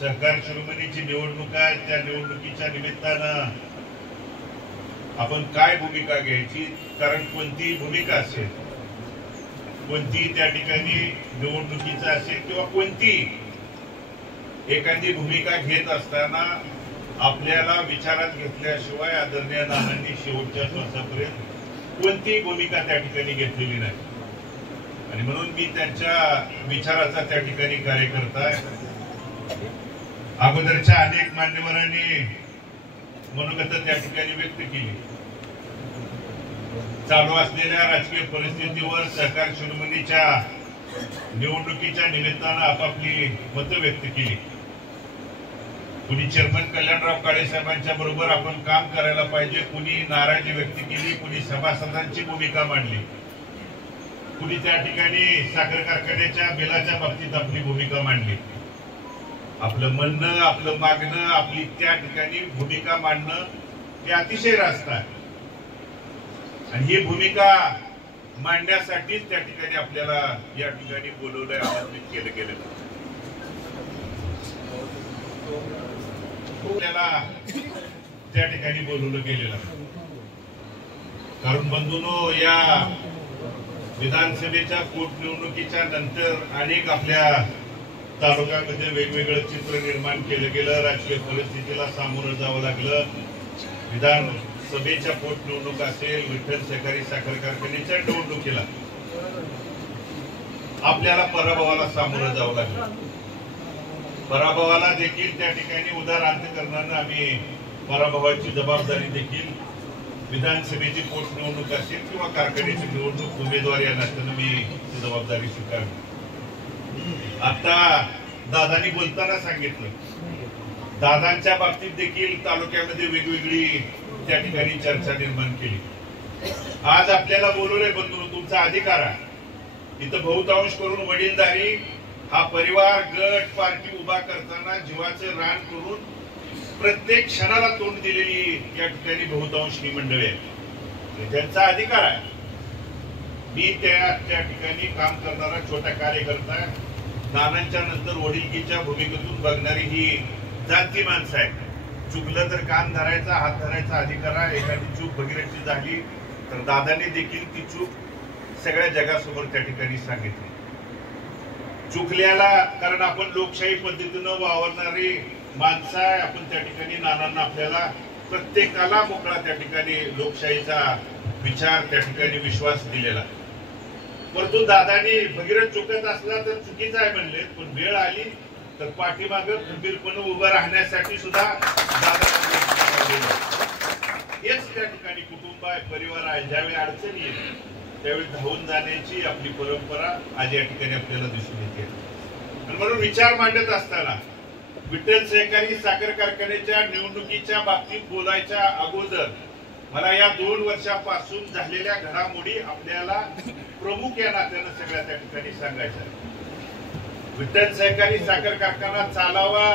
सहकार शिरोमणीची निवडणूक आहे, त्या निवडणुकीच्या निमित्तानं आपण काय भूमिका घ्यायची, कारण कोणतीही भूमिका असेल, कोणती त्या ठिकाणी निवडणुकीचा असेल किंवा कोणती एखादी भूमिका घेत असताना आपल्याला विचारात घेतल्याशिवाय आदरणीय नानांनी शेवटच्या श्वासापर्यंत कोणतीही भूमिका त्या ठिकाणी घेतलेली नाही. आणि म्हणून मी त्यांच्या विचाराचा त्या ठिकाणी कार्यकर्ता आहे. अगोदरच्या अनेक मान्यवरांनी मनोगत त्या ठिकाणी व्यक्त केली. चालू असलेल्या राजकीय परिस्थितीवर सहकार शिरोमणीच्या निवडणुकीच्या निमित्तानं आपापली मतं व्यक्त केली. कुणी चेअरमन कल्याणराव काळे साहेबांच्या बरोबर आपण काम करायला पाहिजे, कुणी नाराजी व्यक्त केली, कुणी सभासदांची भूमिका मांडली, कुणी त्या ठिकाणी साखर कारखान्याच्या बिलाच्या बाबतीत आपली भूमिका मांडली. आपलं म्हणणं, आपलं मागणं, आपली त्या ठिकाणी भूमिका मांडणं हे अतिशय रास्त आहे. आणि ही भूमिका मांडण्यासाठीच त्या ठिकाणी आपल्याला या ठिकाणी बोलवलंय, आमंत्रित केलं गेलं. आपल्याला त्या ठिकाणी बोलवलं गेलेलं, कारण बंधूंनो, या विधानसभेच्या पोटनिवडणुकीच्या नंतर अनेक आपल्या तालुक्यामध्ये वेगवेगळं चित्र निर्माण केलं गेलं. राजकीय परिस्थितीला सामोरं जावं लागलं. विधानसभेच्या पोटनिवडणूक असेल, विठ्ठल सहकारी साखर कारखान्याच्या निवडणुकीला आपल्याला पराभवाला सामोरं जावं लागलं. पराभवाला देखील त्या ठिकाणी उदार अंतकरणानं आम्ही पराभवाची जबाबदारी देखील विधानसभेची पोटनिवडणूक असेल किंवा कारखान्याची निवडणूक उमेदवार या नात्यानं मी ती जबाबदारी स्वीकारली. आता दादांनी बोलताना सांगितलं, दादांच्या बाबतीत देखील तालुक्यामध्ये वेगवेगळी त्या ठिकाणी चर्चा निर्माण केली. आज आपल्याला बोलवलंय बंधू, तुमचा अधिकार आहे. इथं बहुतांश करून वडीलधारी हा परिवार, गट, पार्टी उभा करताना जीवाचं रान करून प्रत्येक क्षणाला तोंड दिलेली या ठिकाणी बहुतांश ही मंडळी आहे. त्यांचा अधिकार आहे. मी त्या ठिकाणी काम करणारा छोटा कार्यकर्ता आहे. नानांच्या नंतर वडिलकीच्या भूमिकेतून बघणारी ही जाणती माणसं आहे. चुकलं तर कान धरायचा, हात धरायचा अधिकार आहे. एखादी चूक भगीरथची झाली तर दादांनी देखील ती चूक सगळ्या जगासमोर त्या ठिकाणी सांगितली. चुकल्याला, कारण आपण लोकशाही पद्धतीनं वावरणारी माणसं आहे, आपण त्या ठिकाणी नानांना आपल्याला प्रत्येकाला मोकळा त्या ठिकाणी लोकशाहीचा विचार, त्या ठिकाणी विश्वास दिलेला. परंतु दादांनी भगीरथ चुकत असला तर चुकीचा आहे म्हणले, पण वेळ आली तर पाठीमागे खंबीरपणे उभं राहण्यासाठी सुद्धा हेच त्या ठिकाणी कुटुंब आहे, परिवार आहे. ज्यावेळी अडचण येईल त्यावेळी धावून जाण्याची आपली परंपरा आज या ठिकाणी आपल्याला दिसून येते. आणि म्हणून विचार मांडत असताना विठ्ठल सहकारी साखर कारखान्याच्या निवडणुकीच्या बाबतीत बोलायच्या अगोदर मला या 2 वर्षापासून झालेल्या घडामोडी आपल्याला प्रमुख या नात्यानं सगळ्या त्या ठिकाणी सांगायच्या. विठ्ठल सहकारी साखर कारखाना चालावा,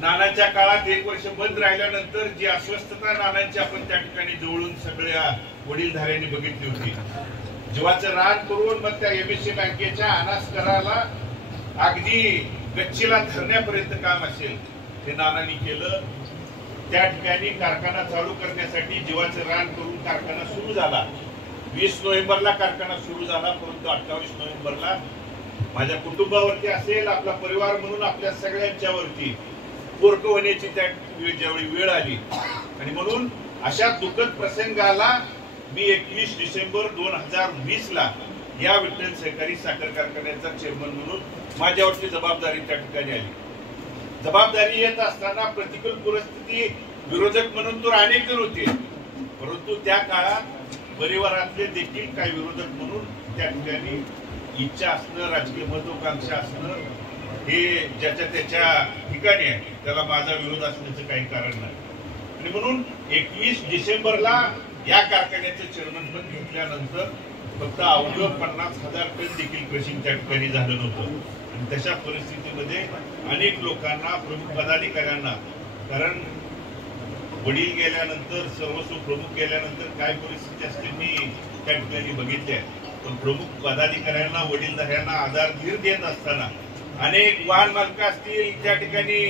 नानांच्या काळात 1 वर्ष बंद राहिल्यानंतर जी अस्वस्थता नानांची आपण त्या ठिकाणी जवळून सगळ्या वडीलधाऱ्यांनी बघितली होती. जीवाचं रान करून मग त्या एमएससी बँकेच्या अनास्कराला अगदी गच्चीला धरण्यापर्यंत काम असेल ते नानांनी केलं. त्या ठिकाणी कारखाना चालू करण्यासाठी जीवाचं रान करून कारखाना सुरू झाला. 20 नोव्हेंबरला कारखाना सुरू झाला, परंतु 28 नोव्हेंबरला माझ्या कुटुंबावरती असेल, आपला परिवार म्हणून आपल्या सगळ्यांच्या वरती पोरक होण्याची त्या ज्यावेळी वेळ आली. आणि म्हणून अशा दुःखद प्रसंगाला मी 21 डिसेंबर 2020 ला या विठ्ठल सहकारी साखर कारखान्याचा चेअरमन म्हणून माझ्यावरची जबाबदारी त्या ठिकाणी आली. जबाबदारी येत असताना प्रतिकूल परिस्थिती, विरोधक म्हणून तर अनेक जण होते, परंतु त्या काळात परिवारातले देखील काही विरोधक म्हणून त्या ठिकाणी इच्छा असणं, राजकीय महत्वाकांक्षा असणं हे ज्याच्या त्याच्या ठिकाणी आहे, त्याला माझा विरोध असण्याचं काही कारण नाही. आणि म्हणून 21 डिसेंबरला या कारखान्याचं चेअरमन पद घेतल्यानंतर फक्त अवघं 50,000 टन देखील क्रशिंग त्या ठिकाणी झालं नव्हतं. आणि तशा परिस्थितीमध्ये अनेक लोकांना, प्रमुख पदाधिकाऱ्यांना, कारण वडील गेल्यानंतर, सर्वस्व प्रमुख गेल्यानंतर काय परिस्थिती असते मी त्या ठिकाणी बघितली आहे. पण प्रमुख पदाधिकाऱ्यांना, वडीलधाऱ्यांना आधार धीर देत असताना अनेक वाहन मालक असतील, त्या ठिकाणी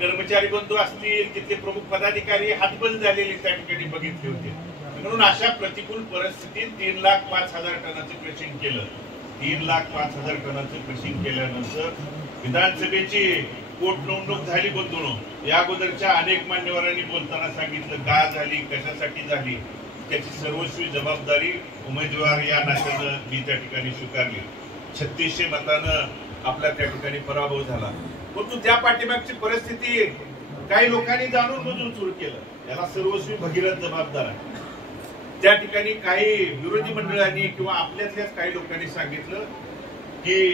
कर्मचारी बंधू असतील, तिथले प्रमुख पदाधिकारी हातबंद झालेले त्या ठिकाणी बघितले होते. म्हणून अशा प्रतिकूल परिस्थितीत 3,05,000 टनाचं क्रशिंग केलं. 3,05,000 टनाचं क्रशिंग केल्यानंतर विधानसभेची पोटनिवडणूक झाली बंधूंनो. या अगोदरच्या अनेक मान्यवरांनी बोलताना सांगितलं का झाली, कशासाठी झाली, त्याची सर्वस्वी जबाबदारी उमेदवार या नात्यानं मी त्या ठिकाणी स्वीकारली. 3600 मतानं आपला त्या ठिकाणी पराभव झाला. परंतु त्या पाठीमागची परिस्थिती काही लोकांनी जाणून बुजून सुरू केलं. याला सर्वस्वी भगीरथ जबाबदार आहे. त्या ठिकाणी काही विरोधी मंडळांनी किंवा आपल्यातल्याच काही लोकांनी सांगितलं की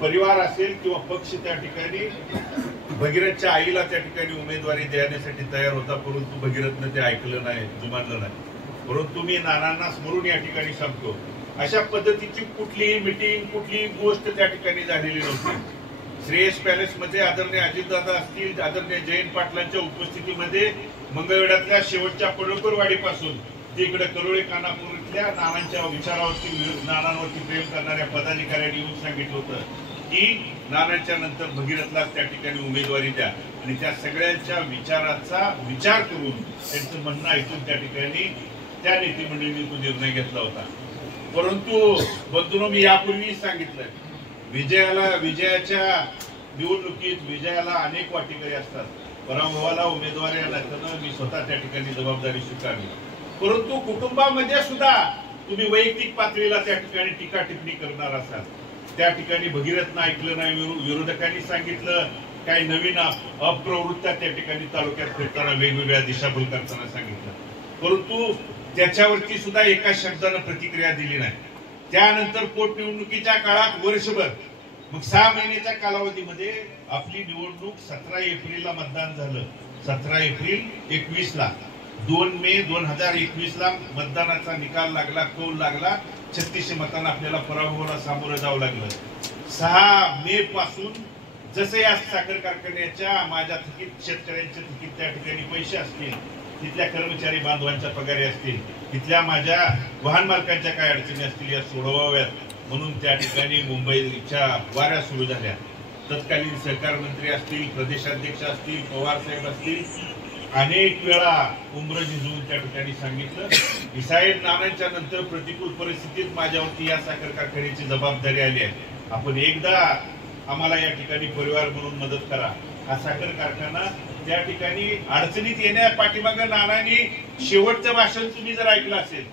परिवार असेल किंवा पक्ष त्या ठिकाणी भगीरथच्या आईला त्या ठिकाणी उमेदवारी देण्यासाठी तयार होता, परंतु भगीरथनं ते ऐकलं नाही, जुमानलं नाही. परंतु मी नानांना स्मरून या ठिकाणी सांगतो, अशा पद्धतीची कुठलीही मिटिंग, कुठलीही गोष्ट त्या ठिकाणी झालेली नव्हती. श्रेयस पॅलेस मध्ये आदरणीय अजितदादा असतील, आदरणीय जयंत पाटलांच्या उपस्थितीमध्ये मंगळवेढ्यातल्या शेवटच्या पडळकरवाडीपासून तिकडे करोळे कानापूर इथल्या नानांच्या विचारावरती, नानांवरती प्रेम करणाऱ्या पदाधिकाऱ्यांनी येऊन सांगितलं होतं की नानांच्या नंतर भगीरथला त्या ठिकाणी उमेदवारी द्या. आणि त्या सगळ्यांच्या विचाराचा विचार करून त्यांचं म्हणणं ऐकून त्या ठिकाणी त्या नेते मंडळींनी तो निर्णय घेतला होता. परंतु बंधूंनो, मी यापूर्वी सांगितलंय, विजयाच्या निवडणुकीत विजयाला अनेक वाटेकरी असतात. पराभवाला उमेदवारी आल्यानं मी स्वतः त्या ठिकाणी जबाबदारी स्वीकारली. परंतु कुटुंबामध्ये सुद्धा तुम्ही वैयक्तिक पातळीला त्या ठिकाणी टीका टिप्पणी करणार असाल. त्या ठिकाणी भगीरथनं ऐकलं नाही, विरोधकांनी सांगितलं, काही नवीन अप्रवृत्त्या त्या ठिकाणी तालुक्यात फिरताना वेगवेगळ्या दिशाभूल करताना सांगितलं. परंतु त्याच्यावरती सुद्धा एका शब्दानं प्रतिक्रिया दिली नाही. त्यानंतर पोटनिवडणुकीच्या काळात वर्षभर, मग 6 महिन्याच्या कालावधीमध्ये आपली निवडणूक 17 एप्रिलला मतदान झालं. 17 एप्रिल 21ला, 2 मे 2021ला मतदानाचा निकाल लागला, कौल लागला. 3600 मतांना आपल्याला पराभवाला सामोरं जावं लागलं. 6 मे पासून जसे या साखर कारखान्याच्या माझ्या थकीत, शेतकऱ्यांच्या थकीत त्या ठिकाणी पैसे असतील, तिथल्या कर्मचारी बांधवांच्या पगारी असतील, तिथल्या माझ्या वाहन मालकांच्या काय अडचणी असतील, या सोडवाव्यात म्हणून त्या ठिकाणी मुंबईच्या वाऱ्या सुरू झाल्या. तत्कालीन सहकार मंत्री असतील, प्रदेशाध्यक्ष असतील, पवार साहेब असतील, अनेक वेळा उमर झिजवून त्या ठिकाणी सांगितलं की साहेब, नानांच्या नंतर प्रतिकूल परिस्थितीत माझ्यावरती या साखर कारखान्याची जबाबदारी आली आहे. आपण एकदा आम्हाला या ठिकाणी परिवार म्हणून मदत करा. हा साखर कारखाना त्या ठिकाणी अडचणीत येण्या पाठीमागे नानांनी शेवटचं भाषण तुम्ही जर ऐकलं असेल,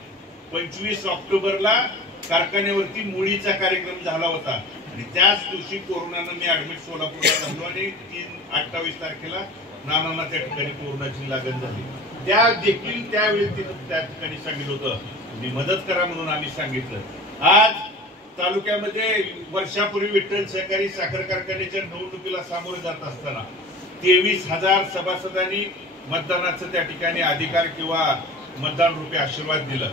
25 ऑक्टोबरला कारखान्यावरती मुळीचा कार्यक्रम झाला होता. आणि त्याच दिवशी कोरोनानं मी ऍडमिट सोलापूरला झालो आणि 28 तारखेला नानांना त्या ठिकाणी कोरोनाची लागण झाली. त्या देखील त्यावेळी तिथं त्या ठिकाणी सांगितलं होतं, तुम्ही मदत करा म्हणून आम्ही सांगितलं. आज तालुक्यामध्ये वर्षापूर्वी विठ्ठल सहकारी साखर कारखान्याच्या निवडणुकीला सामोरे जात असताना 23,000 सभासदांनी मतदानाचं त्या ठिकाणी अधिकार किंवा मतदान रूपी आशीर्वाद दिला.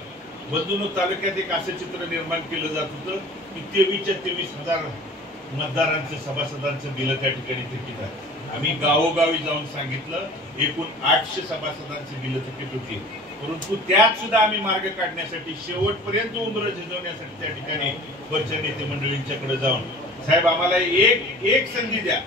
बंधूंनो, तालुक्यात एक असं चित्र निर्माण केलं जात होतं की 23,000 मतदारांचं, सभासदांचं बिल त्या ठिकाणी थकीत आहे. आम्ही गावोगावी जाऊन सांगितलं, एकूण 800 सभासदांची बिल थकीत होती. परंतु त्यात सुद्धा आम्ही मार्ग काढण्यासाठी, शेवटपर्यंत उमर झिजवण्यासाठी त्या ठिकाणी वरच्या नेते मंडळींच्याकडे जाऊन, साहेब आम्हाला एक संधी द्या,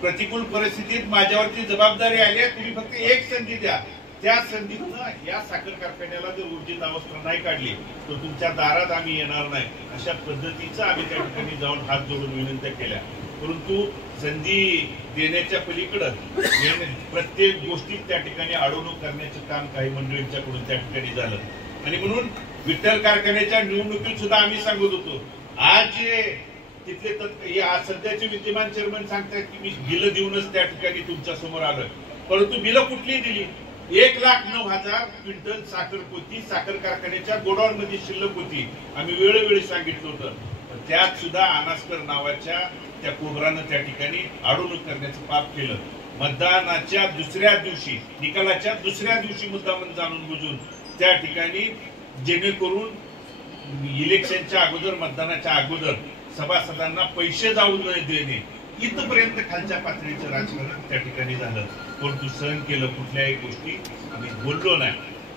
प्रतिकूल परिस्थितीत माझ्यावरती जबाबदारी आली आहे, तुम्ही फक्त एक संधी द्या. त्या संधीनं या साखर कारखान्याला जर ऊर्जित अवस्था नाही काढली तर तुमच्या दारात आम्ही येणार नाही, अशा पद्धतीचं आम्ही त्या ठिकाणी जाऊन हात जोडून विनंत्या केल्या. परंतु संधी देण्याच्या पलीकडं प्रत्येक गोष्टीत त्या ठिकाणी अडवणूक करण्याचं काम काही मंडळींच्याकडून त्या ठिकाणी झालं. आणि म्हणून विठ्ठल कारखान्याच्या निवडणुकीत सुद्धा आम्ही सांगत होतो, आज जे तिथले सध्याचे विद्यमान चेअरमन सांगतात की मी बिलं देऊनच त्या ठिकाणी तुमच्या समोर आलोय, परंतु बिलं कुठली दिली? 1,09,000 क्विंटल साखर पोती साखर कारखान्याच्या गोडाऊन मध्ये शिल्लक होती. आम्ही वेळोवेळी सांगितलं होतं. त्यात सुद्धा अनास्कर नावाच्या त्या कोबरानं त्या ठिकाणी अडवणूक करण्याचं पाप केलं. मतदानाच्या दुसऱ्या दिवशी, निकालाच्या दुसऱ्या दिवशी मुद्दामन जाणून बुजून त्या ठिकाणी, जेणेकरून इलेक्शनच्या अगोदर, मतदानाच्या अगोदर सभासदांना पैसे जाऊ न देणे, इथपर्यंत खालच्या पातळीचं राजकारण त्या ठिकाणी झालं. परंतु सहन केलं, कुठल्याही गोष्टी आम्ही बोललो नाही.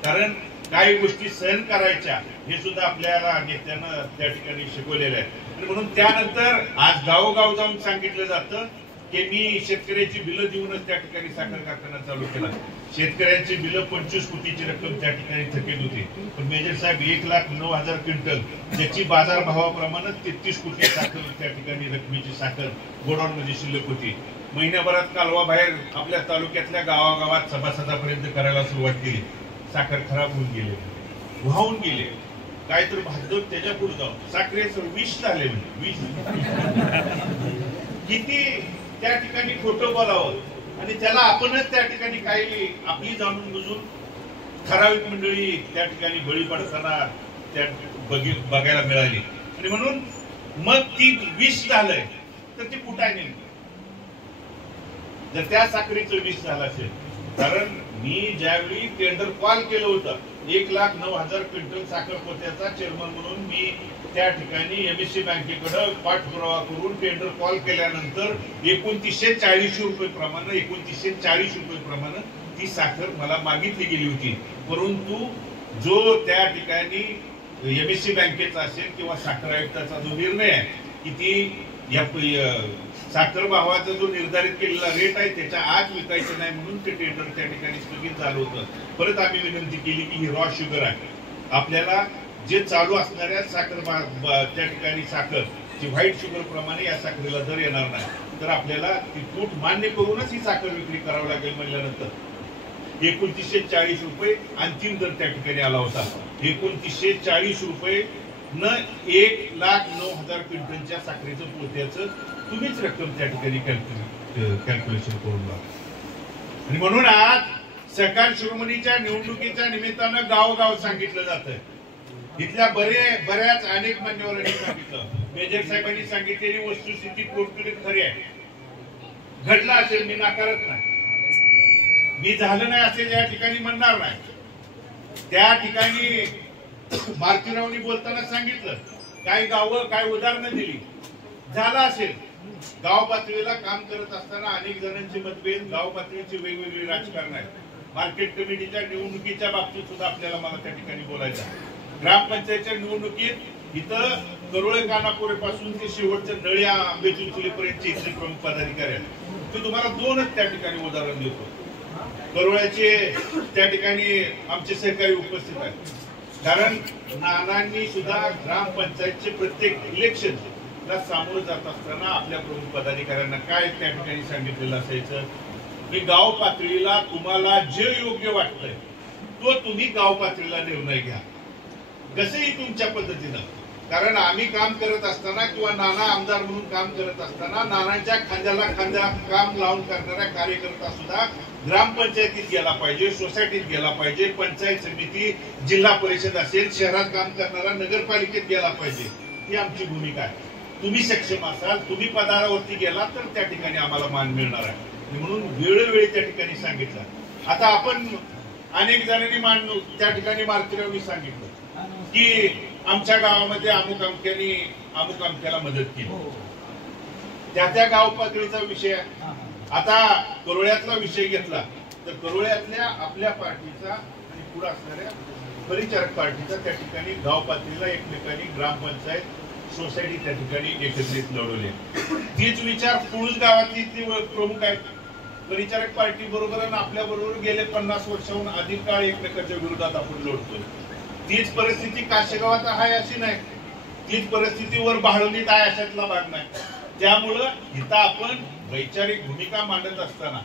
कारण काही गोष्टी सहन करायच्या हे सुद्धा आपल्याला नेत्यानं त्या ठिकाणी शिकवलेलं आहे. आणि म्हणून त्यानंतर आज गावोगाव जाऊन सांगितलं जातं की मी शेतकऱ्याची बिलं देऊनच त्या ठिकाणी साखर कारखाना चालू केला. शेतकऱ्यांची बिलं 25 कोटीची रक्कम त्या ठिकाणी थकीत होती. पण मेजर साहेब 1,09,000 क्विंटल ज्याची बाजार भावाप्रमाणे 33 कोटी साखर त्या ठिकाणी रकमेची साखर गोडाऊन मध्ये शिल्लक होती. महिन्याभरात कालवा बाहेर आपल्या तालुक्यातल्या गावागावात सभासदापर्यंत करायला सुरुवात केली. साखर खराब होऊन गेले, वाहून गेले. काय तर भाजप त्याच्या पुढे जाऊन साखरेचं विष झाले. विष किती त्या ठिकाणी खोटं बोलावं आणि त्याला आपणच त्या ठिकाणी काही आपली जाणून बुजून ठराविक मंडळी त्या ठिकाणी बळी पडताना त्या बघायला मिळाली. आणि म्हणून मग ती विष झालंय तर ती कुठं आहे? जर त्या साखरेचं विष झालं असेल, कारण मी ज्यावेळी टेंडर कॉल केलं होतं 1,09,000 क्विंटल साखर पोत्याचा चेअरमन म्हणून मी त्या ठिकाणी एमएससी बँकेकडे पाठपुरावा करून टेंडर कॉल केल्यानंतर 2940 रुपये प्रमाणे ती साखर मला मागितली गेली होती. परंतु जो त्या ठिकाणी एमएससी बँकेचा असेल किंवा साखर आयुक्ताचा जो निर्णय आहे की ती साखर भावाचा जो निर्धारित केलेला रेट आहे त्याच्या आत विकायचं नाही म्हणून ते टेंडर त्या ठिकाणी स्थगित झालं होतं. परत आम्ही विनंती केली की ही रॉ शुगर आहे, आपल्याला जे चालू असणाऱ्या साखर त्या ठिकाणी साखर जी व्हाईट शुगर प्रमाणे या साखरेला दर येणार नाही, तर आपल्याला ती तूट मान्य करूनच ही साखर विक्री करावी लागेल. म्हणल्यानंतर 2940 रुपये अंतिम दर त्या ठिकाणी आला होता. 2940 रुपये न 1,09,000 क्विंटलच्या साखरेचं पोत्याचं तुम्हीच रक्कम त्या ठिकाणी कॅल्क्युलेशन करून लावा. आणि म्हणून आज सहकार शिरोमणीच्या निवडणुकीच्या निमित्तानं गावोगाव सांगितलं जातं. इथल्या बऱ्याच अनेक मान्यवरांनी सांगितलं, मेजर साहेबांनी सांगितलेली वस्तुस्थिती पूर्णपणे खरी आहे. घडलं असेल मी नाकारत नाही, मी झालं नाही असेल या ठिकाणी म्हणणार नाही. त्या ठिकाणी मारुतीरावनी बोलताना सांगितलं काय गावं काय उदाहरणं दिली. झालं असेल गाव पातळीला काम करत असताना अनेक जणांचे मतभेद, गाव पातळीचे वेगवेगळे राजकारण आहेत. मार्केट कमिटीच्या निवडणुकीच्या बाबतीत सुद्धा आपल्याला मला त्या ठिकाणी बोलायचं आहे. ग्रामपंचायतच्या निवडणुकीत इथं करोळे कानापुरेपासून ते शेवटच्या नळ्या आंबेचुचुलीपर्यंतचे इथले प्रमुख पदाधिकारी आहेत. ते तुम्हाला दोनच त्या ठिकाणी उदाहरण देतो. करोळ्याचे त्या ठिकाणी आमचे सहकारी उपस्थित आहेत. कारण नानांनी सुद्धा ग्रामपंचायतचे प्रत्येक इलेक्शन ला सामोरं जात असताना आपल्या प्रमुख पदाधिकाऱ्यांना काय त्या ठिकाणी सांगितलेलं असायचं की गाव पातळीला तुम्हाला जे योग्य वाटतंय तो तुम्ही गाव पातळीला निर्णय घ्या, कसंही तुमच्या पद्धतीनं. कारण आम्ही काम करत असताना किंवा नाना आमदार म्हणून काम करत असताना नानांच्या खांद्याला खांदा काम लावून करणाऱ्या कार्यकर्ता सुद्धा ग्रामपंचायतीत गेला पाहिजे, सोसायटीत गेला पाहिजे, पंचायत समिती, जिल्हा परिषद असेल, शहरात काम करणारा नगरपालिकेत गेला पाहिजे. ही आमची भूमिका आहे. तुम्ही सक्षम असाल, तुम्ही पदारावरती गेला तर त्या ठिकाणी आम्हाला मान मिळणार आहे. म्हणून वेळोवेळी त्या ठिकाणी सांगितलं. आता आपण अनेक जणांनी त्या ठिकाणी मारुतीरावनी सांगितलं की आमच्या गावामध्ये अमुक अमक्याला मदत केली. त्या गाव पातळीचा विषय. आता करोळ्यातला विषय घेतला तर करोळ्यातल्या आपल्या पार्टीचा आणि पुढे असणाऱ्या परिचारक पार्टीचा त्या ठिकाणी गाव पातळीला एकमेकांनी ग्रामपंचायत सोसायटी त्या ठिकाणी एकत्रित लढवले. तीच विचार पुरुष गावातली प्रमुख आहेत. परिचारक पार्टी बरोबर आणि आपल्या बरोबर गेले 50 वर्षाहून अधिक काळ एकमेकांच्या विरोधात आपण लढतोय. तीच परिस्थिती काशेगावात आहे अशी नाही, तीच परिस्थिती वर बाळवणीत आहे अशातला भाग नाही. त्यामुळं इथं आपण वैचारिक भूमिका मांडत असताना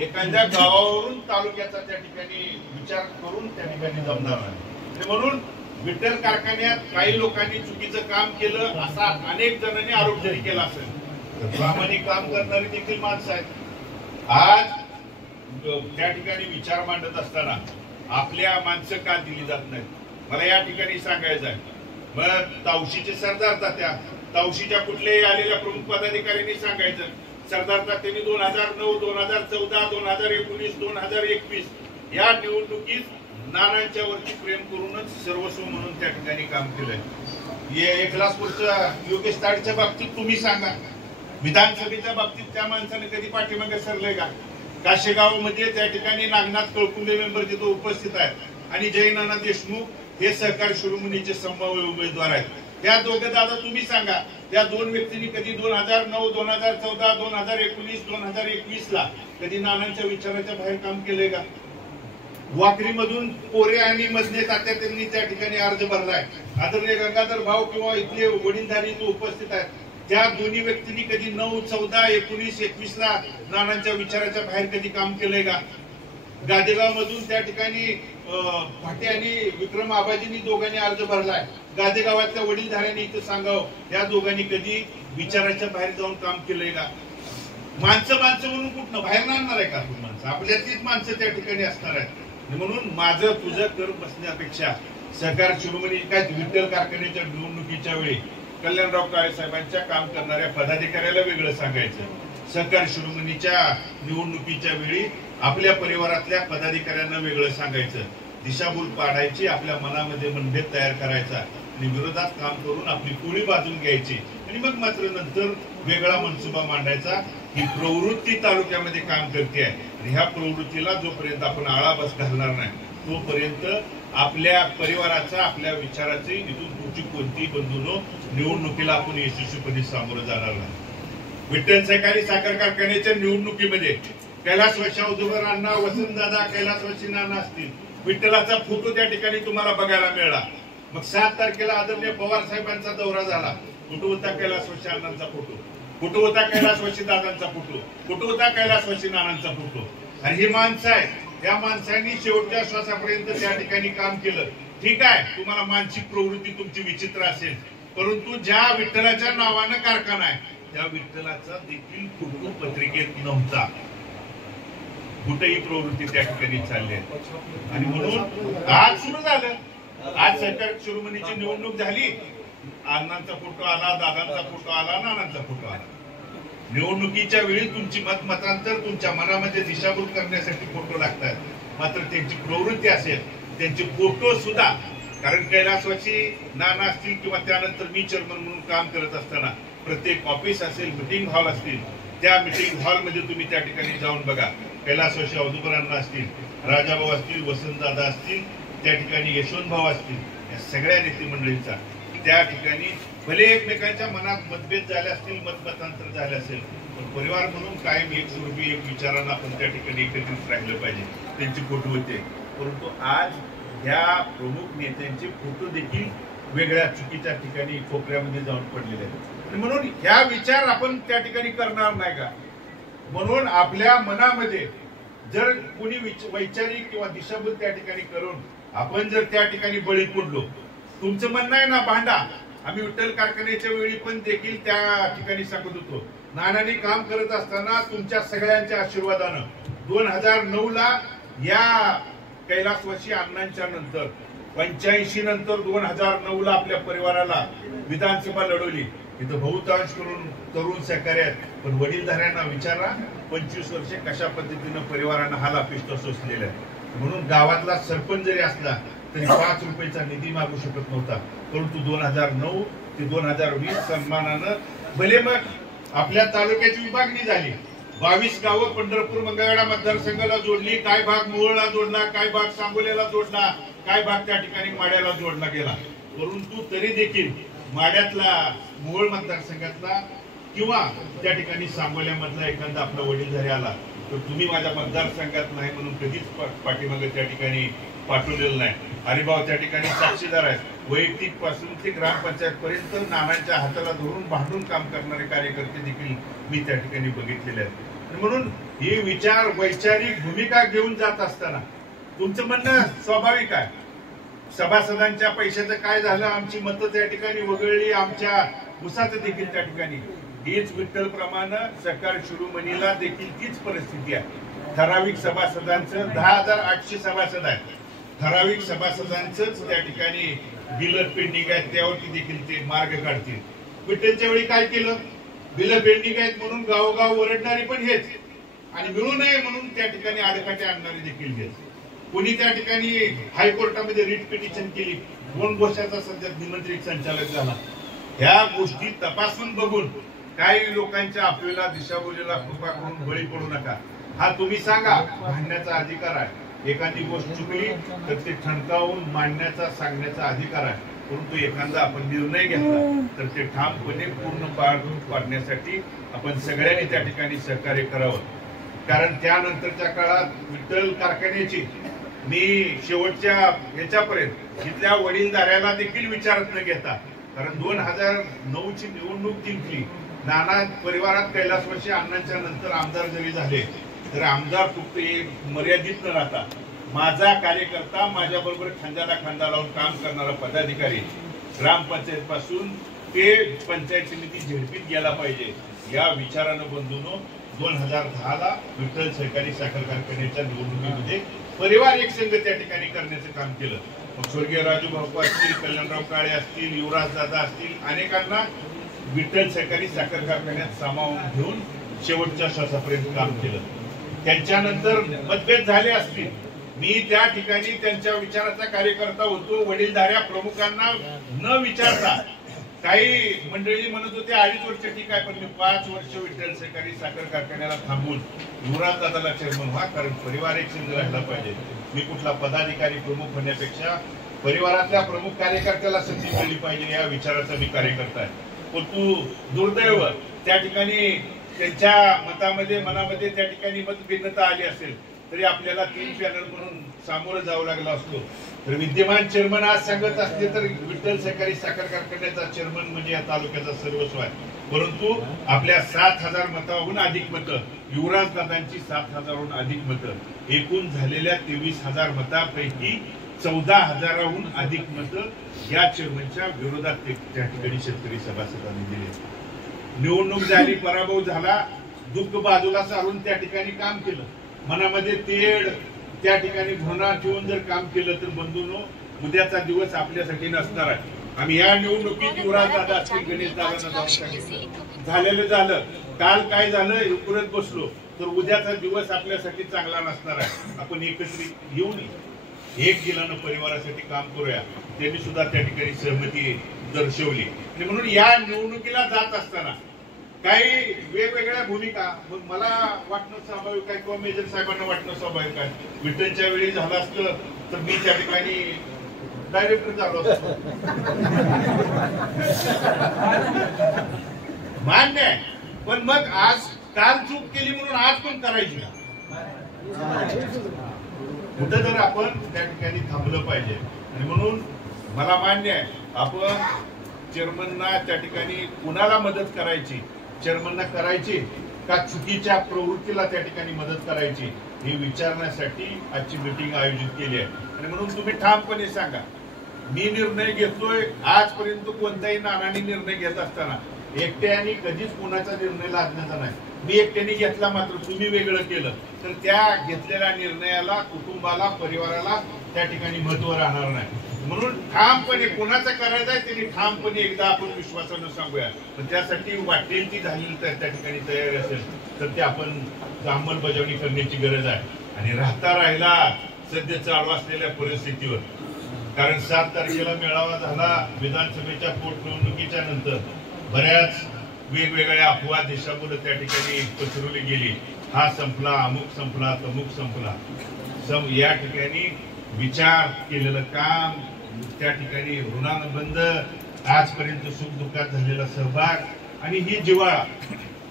एखाद्या गावावरून तालुक्याचा त्या ठिकाणी विचार करून त्या ठिकाणी जमणार नाही. म्हणून विठ्ठल कारखान्यात काही लोकांनी चुकीचं काम केलं असा अनेक जणांनी आरोप जरी केला असेल तर प्रामाणिक काम करणारी देखील माणसं आहेत. आज त्या ठिकाणी विचार मांडत असताना आपल्या माणसं का दिली जात नाहीत मला या ठिकाणी सांगायचं आहे. मग तावशीचे सरदार तात्या, तावशीच्या कुठल्याही आलेल्या प्रमुख पदाधिकाऱ्यांनी सांगायचं सरदार तात्यांनी 2009, 2014, 2019, 2021 या निवडणुकीत नानांच्या वरती प्रेम करूनच सर्वस्व म्हणून त्या ठिकाणी काम केलंय. एकलासपूरच्या योगेश ताडच्या बाबतीत तुम्ही सांगा, विधानसभेच्या बाबतीत त्या माणसाने कधी पाठीमागे सरलंय का? काशेगाव मध्ये त्या ठिकाणी नागनाथ कळकुंडे मेंबर तिथे उपस्थित आहेत आणि जय नाना देशमुख हे सहकार शिरोमणीचे संभाव्य उमेदवार आहेत. त्या दोघं दादा तुम्ही सांगा, त्या दोन व्यक्तींनी कधी 2009, 2014, 2019, 2021 ला कधी नानांच्या विचाराच्या बाहेर काम केलंय का? वाकरीमधून पोरे आणि मजने तात्या त्यांनी त्या ठिकाणी अर्ज भरलाय. आदरणीय गंगाधर भाऊ किंवा इथले वडीलधारी जो उपस्थित आहेत, त्या दोन्ही व्यक्तींनी कधी 9, 14, 19, 21 ला नानांच्या विचाराच्या बाहेर कधी काम केलंय का? गादेगाव मधून त्या ठिकाणी फाटे आणि विक्रम आबाजींनी दोघांनी अर्ज भरलाय. गादेगावातल्या वडीलधाऱ्यांनी इथं सांगावं, या दोघांनी कधी विचाराच्या बाहेर जाऊन काम केलंय का? माणसं म्हणून कुठनं बाहेर आणणार आहे का? माणसं आपल्यातलीच माणसं त्या ठिकाणी असणार आहेत. म्हणून माझं तुझं कर बसण्यापेक्षा सहकार शिरोमणी काय विठ्ठल कारखान्याच्या निवडणुकीच्या वेळी कल्याणराव काळे साहेबांच्या काम करणाऱ्या पदाधिकाऱ्याला वेगळं सांगायचं, सहकार शिरोमणीच्या निवडणुकीच्या वेळी आपल्या परिवारातल्या पदाधिकाऱ्यांना वेगळं सांगायचं, दिशाभूल पाडायची, आपल्या मनामध्ये मनभेद तयार करायचा आणि विरोधात काम करून आपली पोळी बाजून घ्यायची आणि मग मात्र नंतर वेगळा मनसुबा मांडायचा. ही प्रवृत्ती तालुक्यामध्ये काम करते आहे आणि ह्या प्रवृत्तीला जोपर्यंत आपण आळा बस घालणार नाही तोपर्यंत आपल्या परिवाराचा, आपल्या विचाराची इथून पुढची कोणतीही बंधुनो निवडणुकीला आपण यशस्वीपणे सामोरं जाणार नाही. विठ्ठल सहकारी साखर कारखान्याच्या निवडणुकीमध्ये कैलासवासी औदुंबर अण्णा, वसंतदादा, कैलासवासी नाना असतील, विठ्ठलाचा फोटो त्या ठिकाणी तुम्हाला बघायला मिळाला. मग 7 तारखेला आदरणीय पवार साहेबांचा दौरा झाला, फोटो होता कैलासवासी अण्णांचा फोटो, फोटो होता कैलासवासी दादांचा फोटो, फोटो होता कैलासवासी नानांचा फोटो. आणि ही माणसं आहे, त्या माणसांनी शेवटच्या श्वासापर्यंत त्या ठिकाणी काम केलं. ठीक आहे, तुम्हाला मानसिक प्रवृत्ती तुमची विचित्र असेल, परंतु ज्या विठ्ठलाच्या नावानं कारखाना आहे त्या विठ्ठलाचा देखील फोटो पत्रिकेत नव्हता. कुठेही प्रवृत्ती त्या ठिकाणी चालली आहे आणि म्हणून आज सुरू झालं. आज सहकार शिरोमणीची निवडणूक झाली, अण्णांचा फोटो आला, दादांचा फोटो आला, नानांचा फोटो आला. निवडणुकीच्या वेळी तुमची मतांतर तुमच्या मनामध्ये दिशाभूल करण्यासाठी फोटो लागतात, मात्र त्यांची प्रवृत्ती असेल त्यांचे फोटो सुद्धा, कारण कैलासवासी नाना असतील किंवा त्यानंतर मी चेअरमन म्हणून काम करत असताना प्रत्येक ऑफिस असेल, मिटिंग हॉल असतील, त्या मिटिंग हॉलमध्ये तुम्ही त्या ठिकाणी जाऊन बघा. कैलासवासी औदुंबर अण्णा असतील, राजाभाऊ असतील, वसंतदादा असतील, त्या ठिकाणी यशवंत भाऊ असतील, या सगळ्या नेते मंडळींचा त्या ठिकाणी भले एकमेकांच्या मनात मतभेद झाले असतील, मतमतांतर झाले असेल, पण परिवार म्हणून कायम एक स्वरूपी एक विचारांना आपण त्या ठिकाणी एकत्रित राहिलं पाहिजे. त्यांचे फोटो होते, परंतु आज ह्या प्रमुख नेत्यांचे फोटो देखील वेगळ्या चुकीच्या ठिकाणी कोपऱ्यामध्ये जाऊन पडलेले आहेत. म्हणून ह्या विचार आपण त्या ठिकाणी करणार नाही का? म्हणून आपल्या मनामध्ये जर कोणी वैचारिक किंवा दिशाभूल त्या ठिकाणी करून आपण जर त्या ठिकाणी बळी पडलो, तुमचं म्हणणं आहे ना भांडा. आम्ही विठ्ठल कारखान्याच्या वेळी पण देखील त्या ठिकाणी सांगत होतो, नानांनी काम करत असताना तुमच्या सगळ्यांच्या आशीर्वादानं 2009 ला या कैलासवासी अण्णांच्या नंतर 85 नंतर 2009 ला आपल्या परिवाराला विधानसभा लढवली. इथं बहुतांश करून तरुण सहकारी आहेत, पण वडीलधाऱ्यांना विचारा 25 वर्षे कशा पद्धतीनं परिवारांना हाल अपेष्टा सोसलेल्या आहेत. म्हणून गावातला सरपंच जरी असला तरी 5 रुपयाचा निधी मागू शकत नव्हता, परंतु 2009 ते 2020 सन्मानानं भले मग आपल्या तालुक्याची विभागणी झाली, 22 गावं पंढरपूर मंगळवेढा मतदारसंघाला जोडली, काय भाग मोहोळला जोडला, काय भाग सांगोल्याला जोडला, काय भाग त्या ठिकाणी माड्याला जोडला गेला. परंतु तरी देखील माड्यातला, मोहोळ मतदारसंघातला किंवा त्या ठिकाणी सांगोल्यामधला एखादा आपला वडीलधारी आला तर तुम्ही माझ्या मतदारसंघात नाही म्हणून कधीच पाठीमागे त्या ठिकाणी पाठवलेलं नाही. हरिभाऊ त्या ठिकाणी साक्षीदार आहेत. वैयक्तिक पासून ते ग्रामपंचायत पर्यंत नानांच्या हाताला धरून भांडून काम करणारे कार्यकर्ते देखील मी त्या ठिकाणी बघितलेले आहेत. म्हणून हे विचार वैचारिक भूमिका घेऊन जात असताना तुमचं म्हणणं स्वाभाविक आहे, सभासदांच्या पैशाचं काय झालं, आमची मतं त्या ठिकाणी वगळली, आमच्या उसाचं देखील त्या ठिकाणी. हीच विठ्ठल प्रमाणे सहकार शिरोमणीला देखील तीच परिस्थिती आहे. ठराविक सभासदांचं 10,800 सभासद आहेत, ठराविक सभासदांचंच त्या ठिकाणी बिलं पेंडिंग आहेत, त्यावरती देखील ते मार्ग काढतील. विठ्ठलच्या वेळी काय केलं, बिलं पेंडिंग आहेत म्हणून गावोगाव ओरडणारी पण हेच, आणि मिळू नये म्हणून त्या ठिकाणी आडकाठी आणणारी देखील हेच. कोणी त्या ठिकाणी हायकोर्टामध्ये रिट पिटिशन केली, कोण गोष्टाचा सध्या निमंत्रित संचालक झाला. ह्या गोष्टी तपासून बघून काही लोकांच्या आपल्याला दिशाभूलीला कृपा करून बळी पडू नका. हा तुम्ही सांगा, भांडण्याचा अधिकार आहे. एखादी गोष्ट चुकली तर ते ठणकावून मांडण्याचा, सांगण्याचा अधिकार आहे. परंतु एखादा आपण निर्णय घेतला तर ते ठामपणे पूर्ण पार पाडण्यासाठी आपण सगळ्यांनी त्या ठिकाणी सहकार्य करावं. कारण त्यानंतरच्या काळात विठ्ठल कारखान्याची मी शेवटच्या ह्याच्यापर्यंत इथल्या वडीलधाऱ्याला देखील विचारत न घेता, कारण 2009ची निवडणूक जिंकली, नाना परिवारात कैलासवासी अण्णांच्या नंतर आमदार जरी झाले तर आमदार फक्त मर्यादित न राहता माझा कार्यकर्ता, माझ्या बरोबर खांद्याला खांदा लावून काम करणारा पदाधिकारी, ग्रामपंचायत पासून ते पंचायत समिती झेडपीत गेला पाहिजे या विचारानं बंधूनो 2010ला विठ्ठल सहकारी साखर कारखान्याच्या निवडणुकीमध्ये परिवार एक संघ त्या ठिकाणी करण्याचं काम केलं. मग स्वर्गीय राजू भाऊ असतील, कल्याणराव काळे असतील, युवराज दादा असतील, अनेकांना विठ्ठल सहकारी साखर कारखान्यात सामावून घेऊन शेवटच्या श्वासापर्यंत काम केलं. त्यांच्यानंतर मतभेद झाले असतील, मी त्या ठिकाणी त्यांच्या विचाराचा कार्यकर्ता होतो. वडीलधाऱ्या प्रमुखांना न विचारता काही मंडळी म्हणत होते 2.5 वर्ष ठीक आहे, पण मी 5 वर्ष विठ्ठल सहकारी साखर कारखान्याला थांबून युवराज दादाला चेअरमन व्हा, कारण परिवार एक संघ राहिला पाहिजे. मी कुठला पदाधिकारी प्रमुख होण्यापेक्षा परिवारातल्या प्रमुख कार्यकर्त्याला संधी मिळली पाहिजे या विचाराचा मी कार्यकर्ता आहे. परंतु दुर्दैव त्या ठिकाणी त्यांच्या मनामध्ये त्या ठिकाणी मतभिन्नता आली असेल तरी आपल्याला 3 पॅनल म्हणून सामोरं जावं लागलं असतो. तर विद्यमान चेअरमन आज सांगत असते तर विठ्ठल सहकारी साखर कारखान्याचा चेअरमन म्हणजे या तालुक्याचा सर्वस्व आहे. परंतु आपल्या 7,000 मताहून अधिक मतं, युवराज दादांची 7,000हून अधिक मतं, एकूण झालेल्या 23,000 मतांपैकी 14,000हून अधिक मतं या चेअरमनच्या विरोधात त्या ठिकाणी शेतकरी सभासदांनी दिले. निवडणूक झाली, पराभव झाला, दुःख बाजूला सारून त्या ठिकाणी काम केलं. मनामध्ये तेढ त्या ठिकाणी घृणा ठेवून जर काम केलं तर बंधूंनो उद्याचा दिवस आपल्यासाठी नसणार आहे. आम्ही या निवडणुकीत युवराज दादा असतील, गणेश दादांना जाऊन सांगितलं झालेलं झालं, काल काय झालं हे करत बसलो तर उद्याचा दिवस आपल्यासाठी चांगला नसणार आहे. आपण एकत्रित येऊन एक दिलानं परिवारासाठी काम करूया. त्यांनी सुद्धा त्या ठिकाणी सहमती दर्शवली. म्हणून या निवडणुकीला जात असताना काही वेगवेगळ्या भूमिका मला वाटणं स्वाभाविक आहे किंवा मेजर साहेबांना वाटणं स्वाभाविक आहे. विठ्ठलच्या वेळी झालं असतं तर मी त्या ठिकाणी डायरेक्टर झालो असतो, मान्य आहे. पण मग आज काल चूक केली म्हणून आज पण करायची ना, कुठं तर आपण त्या ठिकाणी थांबलं पाहिजे. आणि म्हणून मला मान्य आहे आपण चेअरमनना त्या ठिकाणी कुणाला मदत करायची, चेअरमनना करायची का चुकीच्या प्रवृत्तीला त्या ठिकाणी मदत करायची हे विचारण्यासाठी आजची मीटिंग आयोजित केली आहे. आणि म्हणून तुम्ही ठामपणे सांगा, मी निर्णय घेतोय. आजपर्यंत कोणताही नानांनी निर्णय घेत असताना एकट्याने कधीच कोणाचा निर्णय लादण्याचा नाही. मी एकट्याने घेतला, मात्र तुम्ही वेगळं केलं तर त्या घेतलेल्या निर्णयाला, कुटुंबाला, परिवाराला त्या ठिकाणी महत्व राहणार नाही. म्हणून ठामपणे कोणाचा करायचा आहे त्यांनी ठामपणे एकदा आपण विश्वासानं सांगूया. पण त्यासाठी वाटेल ती झालेली त्या ठिकाणी तयारी असेल तर ते आपण अंमलबजावणी करण्याची गरज आहे. आणि राहिला सध्या चालू असलेल्या परिस्थितीवर, कारण 7 तारखेला मेळावा झाला, विधानसभेच्या पोटनिवडणुकीच्या नंतर बऱ्याच वेगवेगळ्या अफवा देशापुढे त्या ठिकाणी पसरवली गेली. हा संपला, अमुक संपला, तमुक संपला. या ठिकाणी विचार केलेलं काम, त्या ठिकाणी ऋणानं बंद, आजपर्यंत सुखदुःखात झालेला सहभाग आणि ही जिव्हाळा.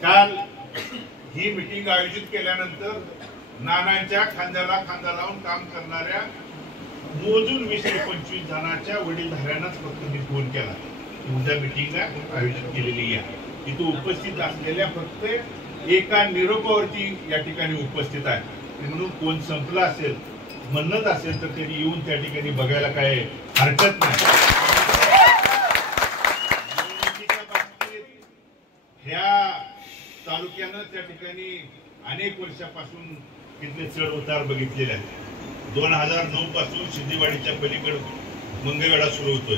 काल ही मीटिंग आयोजित केल्यानंतर नानांच्या खांद्याला खांदा लावून काम करणाऱ्या मोजून 20 ते 25 जणांच्या वडीलधाऱ्यांनाच फक्त मी फोन केला, उद्या मीटिंग आयोजित केलेली आहे. इथं उपस्थित असलेल्या फक्त एका निरोपावरती या ठिकाणी उपस्थित आहे. म्हणून कोण संपलं असेल, म्हणत असेल तर त्यांनी येऊन त्या ठिकाणी बघायला काय हरकत नाही. ह्या तालुक्यानं त्या ठिकाणी अनेक वर्षापासून तिथले चढ उतार बघितलेले आहेत. 2009 पासून सिद्धीवाडीच्या पलीकडे मंगळवेढा सुरू होतोय,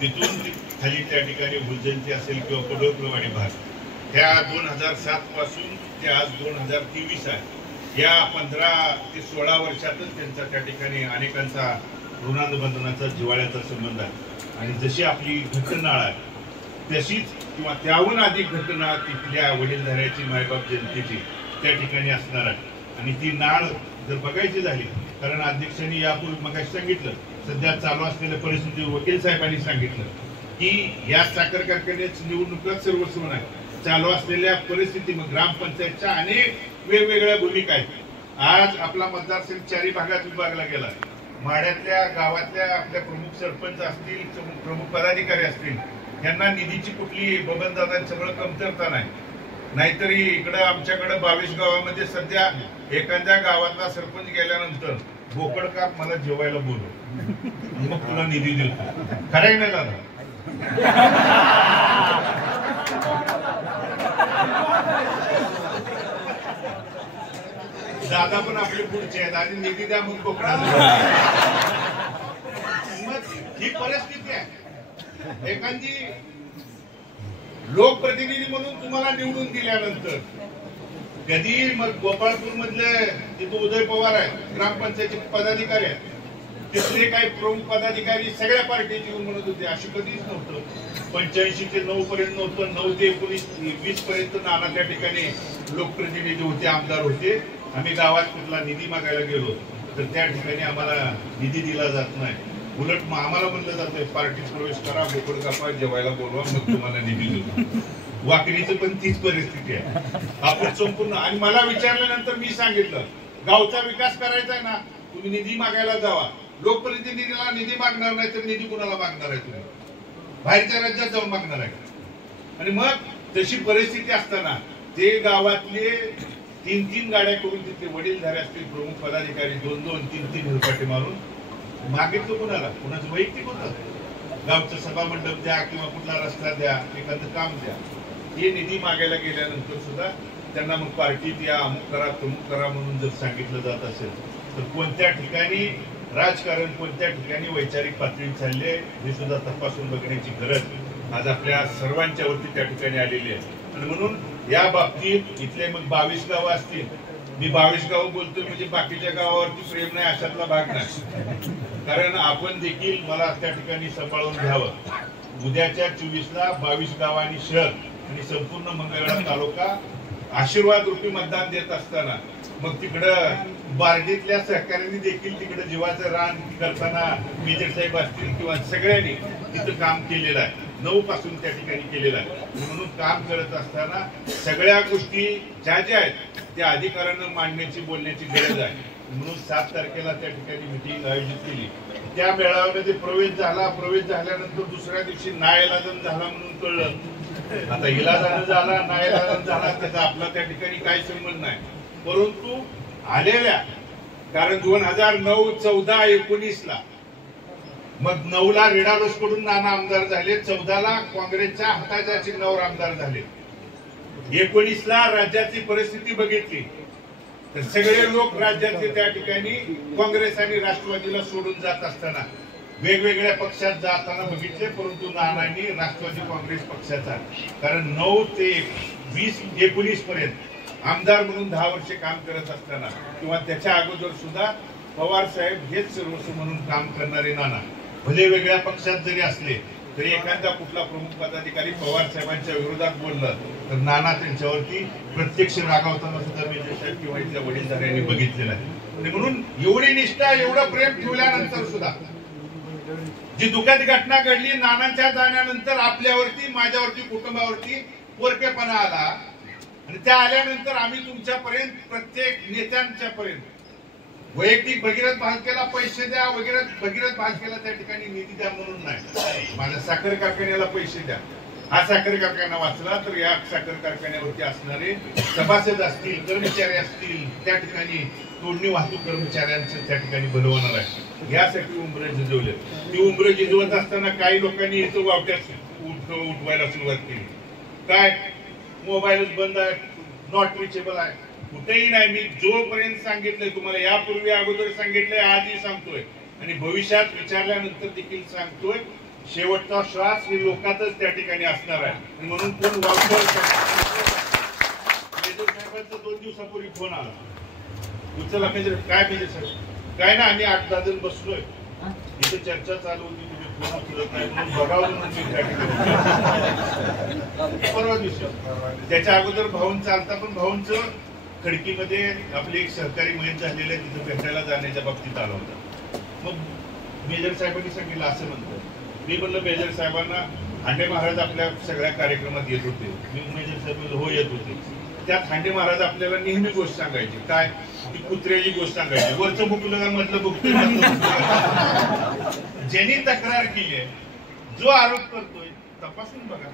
तिथून खाली त्या ठिकाणी भुलजंती असेल किंवा पडोळप्रवाडी भाग, ह्या 2007 पासून ते आज 2023 आहे. या 15 ते 16 वर्षातच त्यांचा त्या ठिकाणी अनेकांचा ऋणानुबंधनाचा, जिव्हाळ्याचा संबंध आहे. आणि जशी आपली घटनाळ आहे तशीच किंवा त्याहून अधिक घटना तिथल्या वडीलधाऱ्याची, मायबाप जनतेची त्या ठिकाणी असणार आहे. आणि ती नाळ जर बघायची झाली, कारण अध्यक्षांनी यापूर्वी मग सांगितलं सध्या चालू असलेल्या परिस्थिती वकील साहेबांनी सांगितलं की या साखर कारखान्याची निवडणुका सर्वस्व नाही. चालू असलेल्या परिस्थिती ग्रामपंचायतच्या अनेक वेगवेगळ्या भूमिका आहेत. आज आपला मतदारसंघ 4 भागात विभागला गेला. माड्यातल्या गावातल्या आपल्या प्रमुख सरपंच असतील, प्रमुख पदाधिकारी असतील, यांना निधीची कुठली बबनदादांच्यामुळे कमतरता नाही. नाहीतरी इकडं आमच्याकडे 22 गावामध्ये सध्या एखाद्या गावातला सरपंच गेल्यानंतर बोकड काप मला जेवायला बोलव, मग तुला निधी देतो. खरंय नाही दादा? दादा पण आपले पुढचे आहेत आणि निधी द्या मग कोकणाला. ही परिस्थिती आहे. एखादी लोकप्रतिनिधी म्हणून तुम्हाला निवडून दिल्यानंतर कधी मग गोपाळपूर मधले तिथे उदय पवार आहेत, ग्रामपंचायतचे पदाधिकारी आहेत, तिथले काही प्रमुख पदाधिकारी सगळ्या पार्टीचे येऊन म्हणत होते अशी कधीच नव्हतं. 85 ते 9 पर्यंत नव्हतं. 9 ते 19 20 पर्यंत नाना त्या ठिकाणी लोकप्रतिनिधी होते, आमदार होते. आम्ही गावात कुठला निधी मागायला गेलो तर त्या ठिकाणी आम्हाला निधी दिला जात नाही. उलट आम्हाला म्हणलं जातंय पार्टीत प्रवेश करा, बोकड कापा, जेवायला बोलवा, मग तुम्हाला निधी देतो. वाकरीचं पण तीच परिस्थिती आहे. आपण संपूर्ण आणि मला विचारल्यानंतर मी सांगितलं गावचा विकास करायचा आहे ना, तुम्ही निधी मागायला जावा. लोकप्रतिनिधीला निधी मागणार नाही तर निधी कुणाला मागणार आहे? तुम्ही बाहेरच्या राज्यात जाऊन मागणार आहे. आणि मग तशी परिस्थिती असताना ते गावातले 3-3 गाड्या करून तिथे वडीलधारे असतील, प्रमुख पदाधिकारी 2-2, 3-3 हेलपाटे मारून मागितलं कुणाला? कुणाचं वैयक्तिक होतं. गावचं सभा मंडप द्या किंवा कुठला रस्ता द्या, एखादं काम द्या. हे निधी मागायला गेल्यानंतर सुद्धा त्यांना मग पार्टीत या अमुक करा तमुक करा म्हणून जर सांगितलं जात असेल तर कोणत्या ठिकाणी राजकारण, कोणत्या ठिकाणी वैचारिक पातळी चालली आहे हे सुद्धा तपासून बघण्याची गरज आज आपल्या सर्वांच्यावरती त्या ठिकाणी आलेली आहे. आणि म्हणून या बाबतीत इथले मग 22 गावं असतील. मी 22 गावं बोलतोय म्हणजे बाकीच्या गावावरती प्रेम नाही अशातला भाग नाही. कारण आपण देखील मला त्या ठिकाणी सांभाळून घ्यावं. उद्याच्या 24ला 22 गाव आणि शहर आणि संपूर्ण मंगळवेढा तालुका आशीर्वाद रूपी मतदान देत असताना मग तिकडं बार्डीतल्या सहकाऱ्यांनी देखील तिकडे जीवाचं रान करताना मेजर साहेब असतील किंवा सगळ्यांनी तिथं काम केलेलं आहे. 9 पासून त्या ठिकाणी केलेलं आहे. म्हणून काम करत असताना सगळ्या गोष्टी ज्या ज्या आहेत त्या अधिकाऱ्यांना मांडण्याची, बोलण्याची गरज आहे. म्हणून 7 तारखेला त्या ठिकाणी मिटिंग आयोजित केली. त्या मेळाव्यामध्ये प्रवेश झाला. प्रवेश झाल्यानंतर दुसऱ्या दिवशी नाईलाजन झाला म्हणून कळलं. आता इलाजानं झाला, नाईलाजन झाला, त्याचा आपला त्या ठिकाणी काही संबंध नाही. परंतु आलेल्या, कारण 2009, 14, 19ला मग 9ला रेडालोस कडून नाना आमदार झाले, 14ला काँग्रेसच्या हाताच्या चिन्हावर आमदार झाले, 19ला राज्याची परिस्थिती बघितली तर सगळे लोक राज्याचे त्या ठिकाणी काँग्रेस आणि राष्ट्रवादीला सोडून जात असताना वेगवेगळ्या पक्षात जाताना बघितले. परंतु नानांनी राष्ट्रवादी काँग्रेस पक्षाचा, कारण 9 ते 20, 19 पर्यंत आमदार म्हणून 10 वर्षे काम करत असताना किंवा त्याच्या अगोदर सुद्धा पवार साहेब हेच सर्वस्व म्हणून काम करणारे नाना भले वेगळ्या पक्षात जरी असले तरी एखादा कुठला प्रमुख पदाधिकारी पवार साहेबांच्या विरोधात बोललं तर नाना त्यांच्यावरती प्रत्यक्ष रागावताना सुद्धा मेजर साहेब किंवा इथल्या वडीलधाऱ्यांनी बघितलेलं आहे. आणि म्हणून एवढी निष्ठा, एवढं प्रेम ठेवल्यानंतर सुद्धा जी दुःखद घटना घडली नानांच्या जाण्यानंतर आपल्यावरती, माझ्यावरती, कुटुंबावरती पोरकेपणा आला. आणि त्या आल्यानंतर आम्ही तुमच्यापर्यंत, प्रत्येक नेत्यांच्या पर्यंत वैयक्तिक भगीरथ भालकेला पैसे द्या वगैरे, भगीरथ भालकेला त्या ठिकाणी निधी द्या म्हणून नाही, माझ्या साखर कारखान्याला पैसे द्या. हा साखर कारखाना वाचला तर या साखर कारखान्यावरती असणारे सभासद असतील, कर्मचारी असतील, त्या ठिकाणी तोडणी वाहतूक कर्मचाऱ्यांचं त्या ठिकाणी बनवणार आहे. यासाठी उंबरे झिजवले. ती उंबरे झिजवत असताना काही लोकांनी इथं वावट्यात उठवायला सुरुवात केली. काय मोबाईलच बंद आहे, नॉट रिचेबल आहे, कुठेही नाही. मी जोपर्यंत सांगितलंय तुम्हाला, यापूर्वी अगोदर सांगितलंय, आजही सांगतोय आणि भविष्यात विचारल्यानंतर देखील सांगतोय, शेवटचा श्वास ही लोकातच त्या ठिकाणी असणार आहे. म्हणून कोण वापर मेजर साहेबांचा 2 दिवसापूर्वी फोन आला, उचला मेजर. काय मेजर साहेब? काय ना, आम्ही 8-10 जण बसलोय इथे, चर्चा चालू होती, तुम्ही फोन उचलत नाही म्हणून बघावं म्हणून त्या ठिकाणी. परवा दिवशी त्याच्या अगोदर भाऊंचा आलता, पण भाऊंचं खडकीमध्ये आपले एक सहकारी मैत झालेले तिथे भेटायला जाण्याच्या बाबतीत आला होता. मग मेजर साहेबांनी सांगितलं असं म्हणतं. मी म्हणलं मेजर साहेबांना, हांडे महाराज आपल्या सगळ्या कार्यक्रमात येत होते. मी मेजर साहेब म्हणलं हो येत होते. त्यात हांडे महाराज आपल्याला नेहमी गोष्ट सांगायची, काय ती कुत्र्याची गोष्ट सांगायची, वरचं बुकलं का मधलं बुकलं. ज्यांनी तक्रार केली आहे, जो आरोप करतोय तपासून बघा.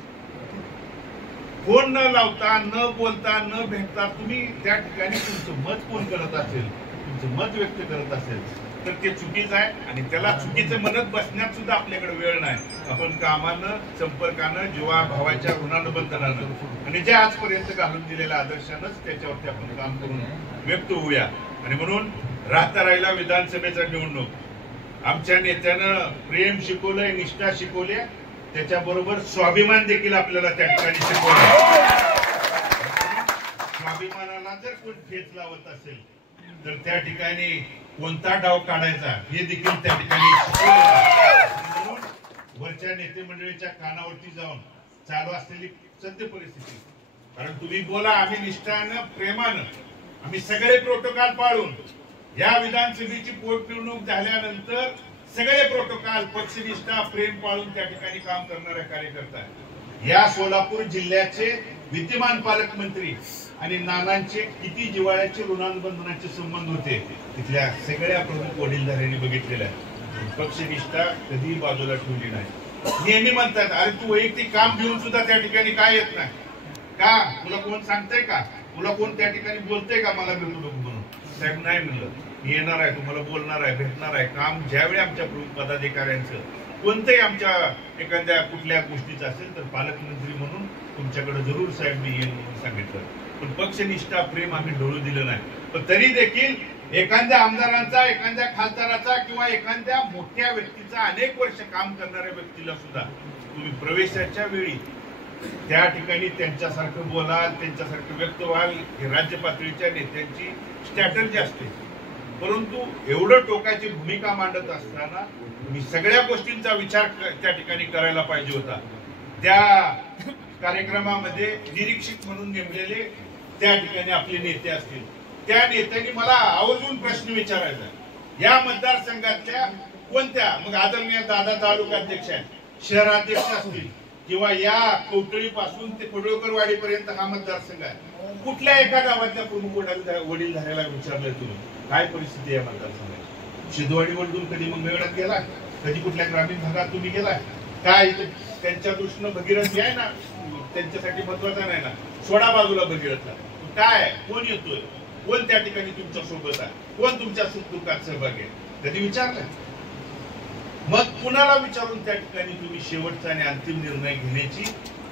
फोन न लावता, न बोलता, न भेटता तुम्ही त्या ठिकाणी तुमचं मत कोण करत असेल, तुमचं मत व्यक्त करत असेल तर ते चुकीचं आहे. आणि त्याला चुकीचं म्हणत बसण्यात सुद्धा आपल्याकडे वेळ नाही. आपण कामानं, संपर्कानं, जीवा भावाच्या ऋणानुबंधनानं आणि जे आजपर्यंत घालून दिलेल्या आदर्शानंच त्याच्यावरती आपण काम करून व्यक्त होऊया. आणि म्हणून राहता राहिला विधानसभेचा निवडणूक, आमच्या नेत्यानं प्रेम शिकवलंय, निष्ठा शिकवली, त्याच्याबरोबर स्वाभिमान देखील आपल्याला त्या ठिकाणी शिकवलं. स्वाभिमानाला जर कोण ठेच लावत असेल तर त्या ठिकाणी कोणता डाव काढायचा हे देखील त्या ठिकाणी शिकवलं. वरच्या नेते मंडळीच्या कानावरती जाऊन चालू असलेली सद्य परिस्थिती, कारण तुम्ही बोला, आम्ही निष्ठानं, प्रेमानं, आम्ही सगळे प्रोटोकॉल पाळून, या विधानसभेची पोटनिवडणूक झाल्यानंतर सगळे प्रोटोकॉल, पक्षनिष्ठा, प्रेम पाळून त्या ठिकाणी काम करणाऱ्या कार्यकर्ता, या सोलापूर जिल्ह्याचे विद्यमान पालकमंत्री आणि नानांचे किती जिव्हाळ्याचे ऋणानुबंधनाचे संबंध होते तिथल्या सगळ्या प्रमुख वडीलधाऱ्यांनी बघितलेल्या पक्षनिष्ठा कधी बाजूला ठेवली नाही. नेहमी म्हणतात, अरे तू वैयक्तिक काम घेऊन सुद्धा त्या ठिकाणी काय येत नाही का, तुला कोण सांगतंय का, तुला कोण त्या ठिकाणी बोलतंय का मला भेटू नको म्हणून. साहेब नाही म्हणलं, मी येणार आहे, तुम्हाला बोलणार आहे, भेटणार आहे. काम ज्यावेळी आमच्या प्रमुख पदाधिकाऱ्यांचं कोणतंही आमच्या एखाद्या कुठल्या गोष्टीचं असेल तर पालकमंत्री म्हणून तुमच्याकडे जरूर साहेब मी येईन म्हणून सांगितलं. पण पक्षनिष्ठा, प्रेम आम्ही ढळू दिलं नाही. पण तरी देखील एखाद्या आमदारांचा, एखाद्या खासदाराचा किंवा एखाद्या मोठ्या व्यक्तीचा, अनेक वर्ष काम करणाऱ्या व्यक्तीला सुद्धा तुम्ही प्रवेशाच्या वेळी त्या ठिकाणी त्यांच्यासारखं बोलाल, त्यांच्यासारखं व्यक्त व्हाल, हे राज्य पातळीच्या नेत्यांची स्ट्रॅटर्जी असते. परंतु एवढं टोकाची भूमिका मांडत असताना मी सगळ्या गोष्टींचा विचार त्या ठिकाणी करायला पाहिजे होता. त्या कार्यक्रमामध्ये निरीक्षक म्हणून नेमलेले त्या ठिकाणी आपले नेते असतील, त्या नेत्यांनी मला आवर्जून प्रश्न विचारायचा, या मतदारसंघातल्या कोणत्या, मग आदरणीय दादा तालुकाध्यक्ष आहेत, शहराध्यक्ष असतील किंवा या कौटळीपासून ते पडळकरवाडीपर्यंत हा मतदारसंघ आहे, कुठल्या एका गावातल्या प्रमुख वडीलधाऱ्याला विचारलंय तुम्ही काय परिस्थिती आहे मतदारसंघाची? सिद्धवाडीवरून कधी मंगळवेढ्यात गेला, कधी कुठल्या ग्रामीण भागात तुम्ही गेलाय काय? त्यांच्या दृष्टीनं भगीरथी आहे ना, त्यांच्यासाठी महत्वाचा नाही ना, सोडा बाजूला भगीरथला काय, कोण येतोय, कोण त्या ठिकाणी तुमच्या सोबत आहे, कोण तुमच्या सुखदुःखात सहभागी आहे, कधी विचारलं? मग कुणाला विचारून त्या ठिकाणी तुम्ही शेवटचा आणि अंतिम निर्णय घेण्याची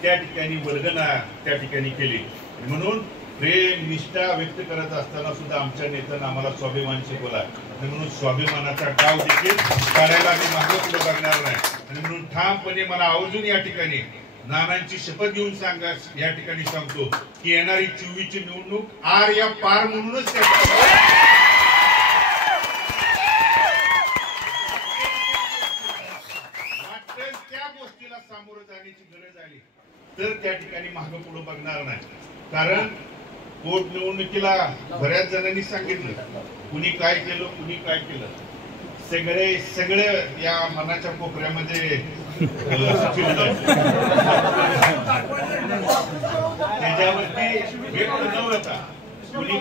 त्या ठिकाणी वर्गना त्या ठिकाणी केली. म्हणून प्रेम, निष्ठा व्यक्त करत असताना सुद्धा आमच्या नेत्यांना आम्हाला स्वाभिमान शिकवला आणि म्हणून स्वाभिमानाचा डाव देखील काढायला आम्ही मागे पुढे बघणार नाही. आणि म्हणून ठामपणे मला आवर्जून या ठिकाणी नानांची शपथ घेऊन या ठिकाणी सांगतो की येणारी 24ची निवडणूक आर या पार म्हणूनच त्या गोष्टीला सामोरं जाण्याची गरज आली तर त्या ठिकाणी मागे पुढे बघणार नाही. कारण पोटनिवडणुकीला बऱ्याच जणांनी सांगितलं कुणी काय केलं, कुणी काय केलं, सगळे या मनाच्या कोपऱ्यामध्ये त्याच्यावरती व्यक्त न होता कुणी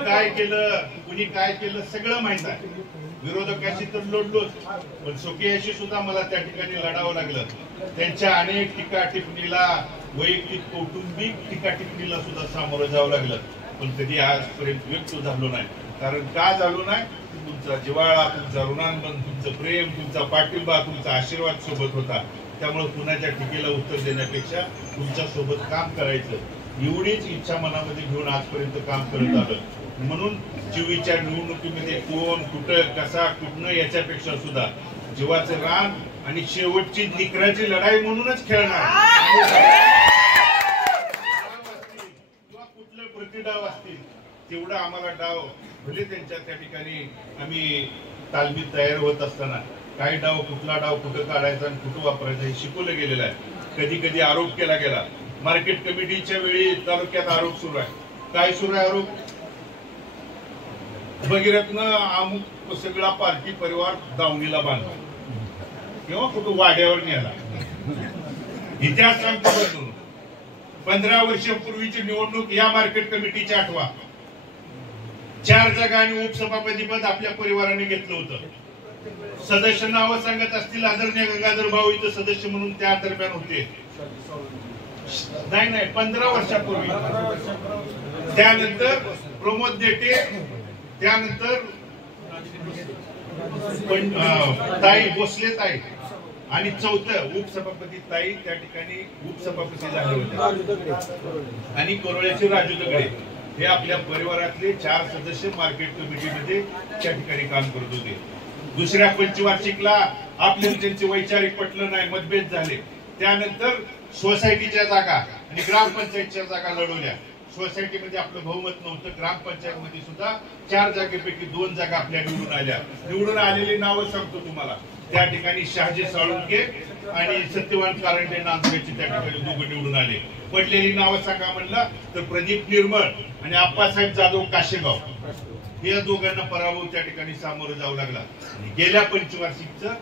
काय केलं सगळं माहित आहे. विरोधकाशी तर लढलोच, पण स्वकीयाशी सुद्धा मला त्या ठिकाणी लढावं लागलं. त्यांच्या अनेक टीका टिप्पणीला, वैयक्तिक कौटुंबिक टीका टिप्पणीला सुद्धा सामोरं जावं लागलं, पण कधी आजपर्यंत व्यक्त झालो नाही. कारण का झालो नाही? तुमचा जिव्हाळा, तुमचा ऋणानुबंध, तुमचं प्रेम, तुमचा पाठिंबा, तुमचा आशीर्वाद सोबत होता. त्यामुळे कुणाच्या टीकेला उत्तर देण्यापेक्षा तुमच्या सोबत काम करायचं एवढीच इच्छा मनामध्ये घेऊन आजपर्यंत काम करत आलं. म्हणून 24च्या निवडणुकीमध्ये कोण, कुठं, कसा, कुठनं याच्यापेक्षा सुद्धा जीवाचं रान आणि शेवटची निकराची लढाई म्हणूनच खेळणार किंवा कुठले प्रतिडाव असतील तेवढा आम्हाला डाव भले त्यांच्या त्या ठिकाणी आम्ही तालमीत तयार होत असताना काय डाव, कुठला डाव कुठं काढायचा आणि कुठं वापरायचा हे शिकवलं गेलेलं आहे. कधी कधी आरोप केला गेला. मार्केट कमिटीच्या वेळी तालुक्यात आरोप सुरू आहे. काय सुरू आहे आरोप? भगीरथनं अमुक सगळा पार्टी परिवार दावणीला बांधला. किंवा कुठं वाड्यावर नेला. इतिहास सांगतो बघतो. 15 वर्षापूर्वीची निवडणूक या मार्केट कमिटीची आठवा. 4 जागा आणि उपसभापती पद आपल्या परिवाराने घेतलं होतं. सदस्य नावं सांगत असतील, आदरणीय गंगाधर भाऊ इथं सदस्य म्हणून त्या दरम्यान होते. नाही 15 वर्षापूर्वी. त्यानंतर प्रमोद देटे, त्यानंतर ताई भोसले ताई आणि चौथं उपसभापती ताई त्या ठिकाणी उपसभापती झाले होते. आणि कोरोळ्याचे राजू दगडे हे आपल्या परिवारातले 4 सदस्य मार्केट कमिटीमध्ये त्या ठिकाणी काम करत होते. दुसऱ्या पंचवार्षिकला आपल्याला त्यांचे वैचारिक पटलं नाही, मतभेद झाले. त्यानंतर सोसायटीच्या जागा आणि ग्रामपंचायतच्या जागा लढवल्या. सोसायटीमध्ये आपलं बहुमत नव्हतं. ग्रामपंचायतमध्ये सुद्धा 4 जागेपैकी 2 जागा आपल्या निवडून आल्या. निवडून आलेली नावं सांगतो तुम्हाला. त्या ठिकाणी शहाजी साळुंके आणि सत्यवान कारंडे नांदुरेची त्या ठिकाणी 2 निवडून आले. पडलेली नावं सांगा म्हणलं तर प्रदीप निर्मळ आणि आप्पासाहेब जाधव काशेगाव या दोघांना पराभव त्या ठिकाणी सामोरं जावं लागला. गेल्या पंचवार्षिकचं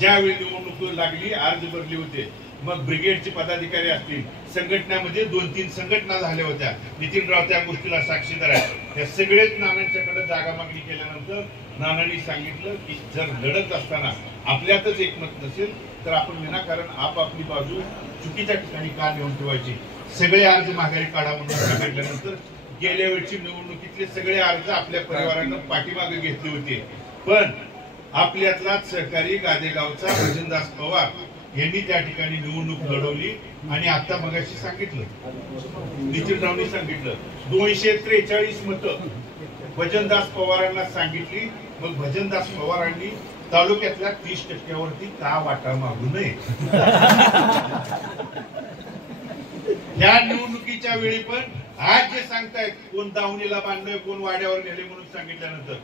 ज्यावेळी निवडणूक लागली, अर्ज भरले होते, मग ब्रिगेडचे पदाधिकारी असतील, संघटनेमध्ये 2-3 संघटना झाल्या होत्या. नितीनराव त्या गोष्टीला साक्षीदार आहेत. त्या सगळेच नानांच्याकडे जागा मागणी केल्यानंतर नानांनी सांगितलं की जर लढत असताना आपल्यातच एकमत नसेल तर आपण विनाकारण आपापली बाजू चुकीच्या ठिकाणी का नेऊन ठेवायची. सगळे अर्ज माघारी काढा म्हणून सांगितल्यानंतर गेल्या वेळची निवडणुकीतले सगळे अर्ज आपल्या परिवारानं पाठीमागे घेतले होते. पण आपल्यातलाच सहकारी गादेगावचा भजनदास पवार यांनी त्या ठिकाणी निवडणूक लढवली आणि आता मगाशी सांगितलं, नितीनरावनी सांगितलं 243 मतं भजनदास पवारांना सांगितली. मग भजनदास पवारांनी तालुक्यातल्या 30% का वाटा मागू नये. या निवडणुकीच्या वेळी पण आज जे सांगतायत कोण दावणीला बांधलंय, कोण वाड्यावर नेले म्हणून सांगितल्यानंतर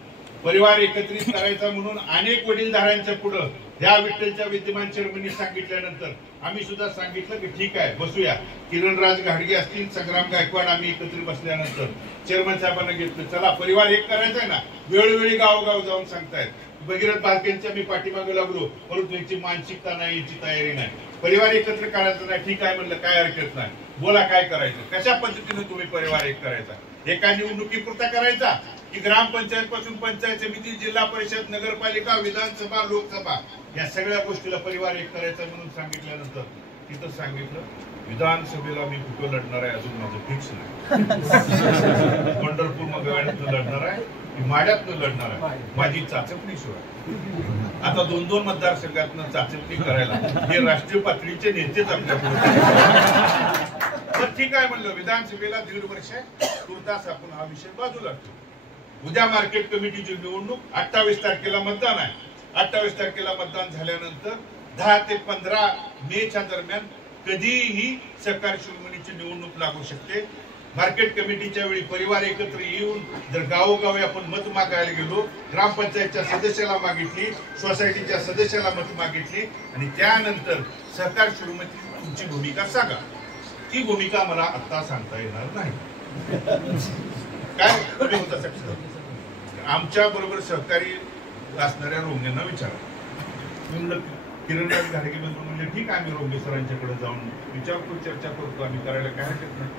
परिवार एकत्रित करायचा म्हणून अनेक वडीलधाऱ्यांच्या पुढं या विठ्ठलच्या विद्यमान चेअरमननी सांगितल्यानंतर आम्ही सुद्धा सांगितलं की ठीक आहे बसूया. किरणराज घाडगे असतील, संग्राम गायकवाड आम्ही एकत्रित बसल्यानंतर चेअरमन साहेबांना घेतलं, चला परिवार एक करायचा आहे ना. वेळोवेळी गावोगाव जाऊन सांगतायत. भगीरथ बालकेंच्या मी पाठीमागे लागलो, परंतु यांची मानसिकता नाही, यांची तयारी नाही. परिवार एकत्र करायचं नाही. ठीक आहे म्हणलं, काय हरकत नाही, बोला काय करायचं, कशा पद्धतीने तुम्ही परिवार एक करायचा. एका निवडणुकीपुरता करायचा की ग्रामपंचायत पासून पंचायत समिती, जिल्हा परिषद, नगरपालिका, विधानसभा, लोकसभा या सगळ्या गोष्टीला परिवार एक करायचा म्हणून सांगितल्यानंतर तिथं सांगितलं विधानसभेला मी कुठं लढणार आहे अजून माझं फिक्स नाही. पंढरपूर मगवाडीतनं लढणार आहे की माड्यातनं लढणार आहे, माझी चाचपणी शिवाय. आता 2-2 मतदारसंघातनं चाचपणी करायला हे राष्ट्रीय पातळीचे नेतेच आपल्याकडे. तर ठीक आहे म्हणलं, विधानसभेला 1.5 वर्ष तुर्तास आपण हा विषय बाजूला ठेवू. उद्या मार्केट कमिटीची निवडणूक 28 तारखेला मतदान आहे. 28 तारखेला मतदान झाल्यानंतर 10 ते 15 मेच्या दरम्यान कधीही सहकारी शिरोमणीची निवडणूक लागू शकते. मार्केट कमिटीच्या वेळी परिवार एकत्र येऊन जर गावोगावी आपण मत मागायला गेलो, ग्रामपंचायतच्या सदस्याला मागितली, सोसायटीच्या सदस्याला मत मागितली आणि त्यानंतर सहकारी शिरोमणी तुमची भूमिका सांगा, ती भूमिका मला आता सांगता येणार नाही. काय होता साहेब, आमच्या बरोबर सहकारी असणाऱ्या रोंगेंना विचारा. मी म्हणलं किरणराज घाडगे म्हणले ठीक आहे, आम्ही रोंगे सरांच्याकडे जाऊन विचारतो, चर्चा करतो, आम्ही करायला काय हरकत नाही.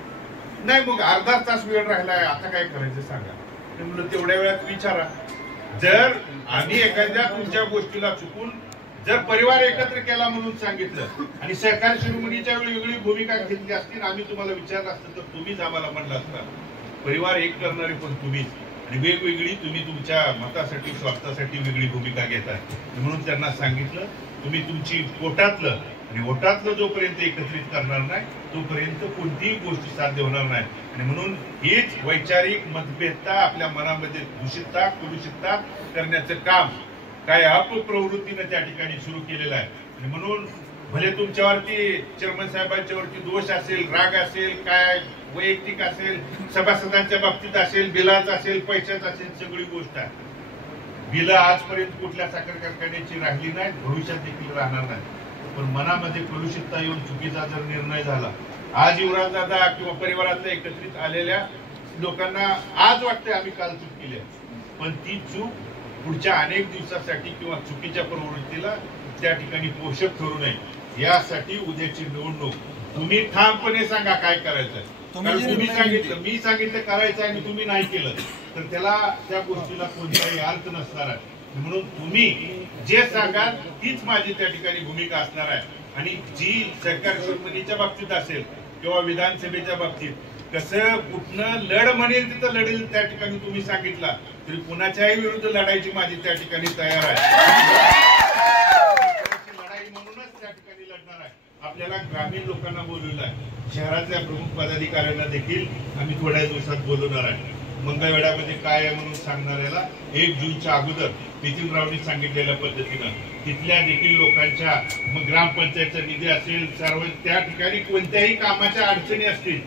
नाही मग अर्धा तास वेळ राहिलाय, आता काय करायचं सांगा. म्हणलं तेवढ्या वेळात विचारा. जर आम्ही एखाद्या तुमच्या गोष्टीला चुकून जर परिवार एकत्र केला म्हणून सांगितलं आणि सहकारी शिरोमणीच्या वेळी वेगळी भूमिका घेतली असती, आम्ही तुम्हाला विचारलं असतं तर तुम्हीच आम्हाला म्हणलं असता परिवार एक करणारे पण तुम्हीच आणि वेगवेगळी तुम्ही तुमच्या मतासाठी स्वार्थासाठी वेगळी भूमिका घेताय. म्हणून त्यांना सांगितलं तुम्ही तुमची पोटातलं आणि ओटातलं जोपर्यंत एकत्रित करणार नाही तोपर्यंत कोणतीही गोष्ट साध्य होणार नाही. आणि म्हणून हीच वैचारिक मतभेदता आपल्या मनामध्ये दूषितता कलुषितता करण्याचं काम काय अपप्रवृत्तीने त्या ठिकाणी सुरू केलेलं आहे. आणि म्हणून भले तुमच्यावरती चेअरमन साहेबांच्यावरती दोष असेल, राग असेल, काय वैयक्तिक असेल, सभासदांच्या बाबतीत असेल, बिलाचं असेल, पैशाचं असेल, सगळी गोष्ट आहे. बिलं आजपर्यंत कुठल्या साखर कारखान्याची राहिली नाहीत, भविष्यात देखील राहणार नाही. पण मनामध्ये कलुषितता येऊन चुकीचा जर निर्णय झाला, आज युवराज दादा किंवा परिवारातल्या एकत्रित आलेल्या लोकांना आज वाटतंय आम्ही काल चूक केली, पण ती चूक पुढच्या अनेक दिवसासाठी किंवा चुकीच्या प्रवृत्तीला त्या ठिकाणी पोषक ठरू नये यासाठी उद्याची निवडणूक तुम्ही ठामपणे सांगा काय करायचं. कारण तुम्ही सांगितलं, मी सांगितलं करायचं आणि तुम्ही नाही केलं तर त्याला त्या गोष्टीला कोणताही अर्थ नसणार आहे. म्हणून तुम्ही जे सांगाल तीच माझी त्या ठिकाणी भूमिका असणार आहे. आणि जी सरकार शिरोमणीच्या बाबतीत असेल किंवा विधानसभेच्या बाबतीत कसं कुठनं लढ म्हणेल तिथं लढेल त्या ठिकाणी तुम्ही सांगितलं तरी कुणाच्याही विरुद्ध लढायची माझी त्या ठिकाणी तयार आहे. लढाई म्हणूनच त्या ठिकाणी लढणार आहे. आपल्याला ग्रामीण लोकांना बोलवलं आहे, शहरातल्या प्रमुख पदाधिकाऱ्यांना देखील आम्ही थोड्या दिवसात बोलवणार आहे. मंगळवेढ्यामध्ये काय आहे म्हणून सांगणाऱ्याला 1 जूनच्या अगोदर नितीनरावनी सांगितलेल्या पद्धतीनं तिथल्या देखील लोकांच्या मग ग्रामपंचायतचा निधी असेल सर्व त्या ठिकाणी कोणत्याही कामाच्या अडचणी असतील,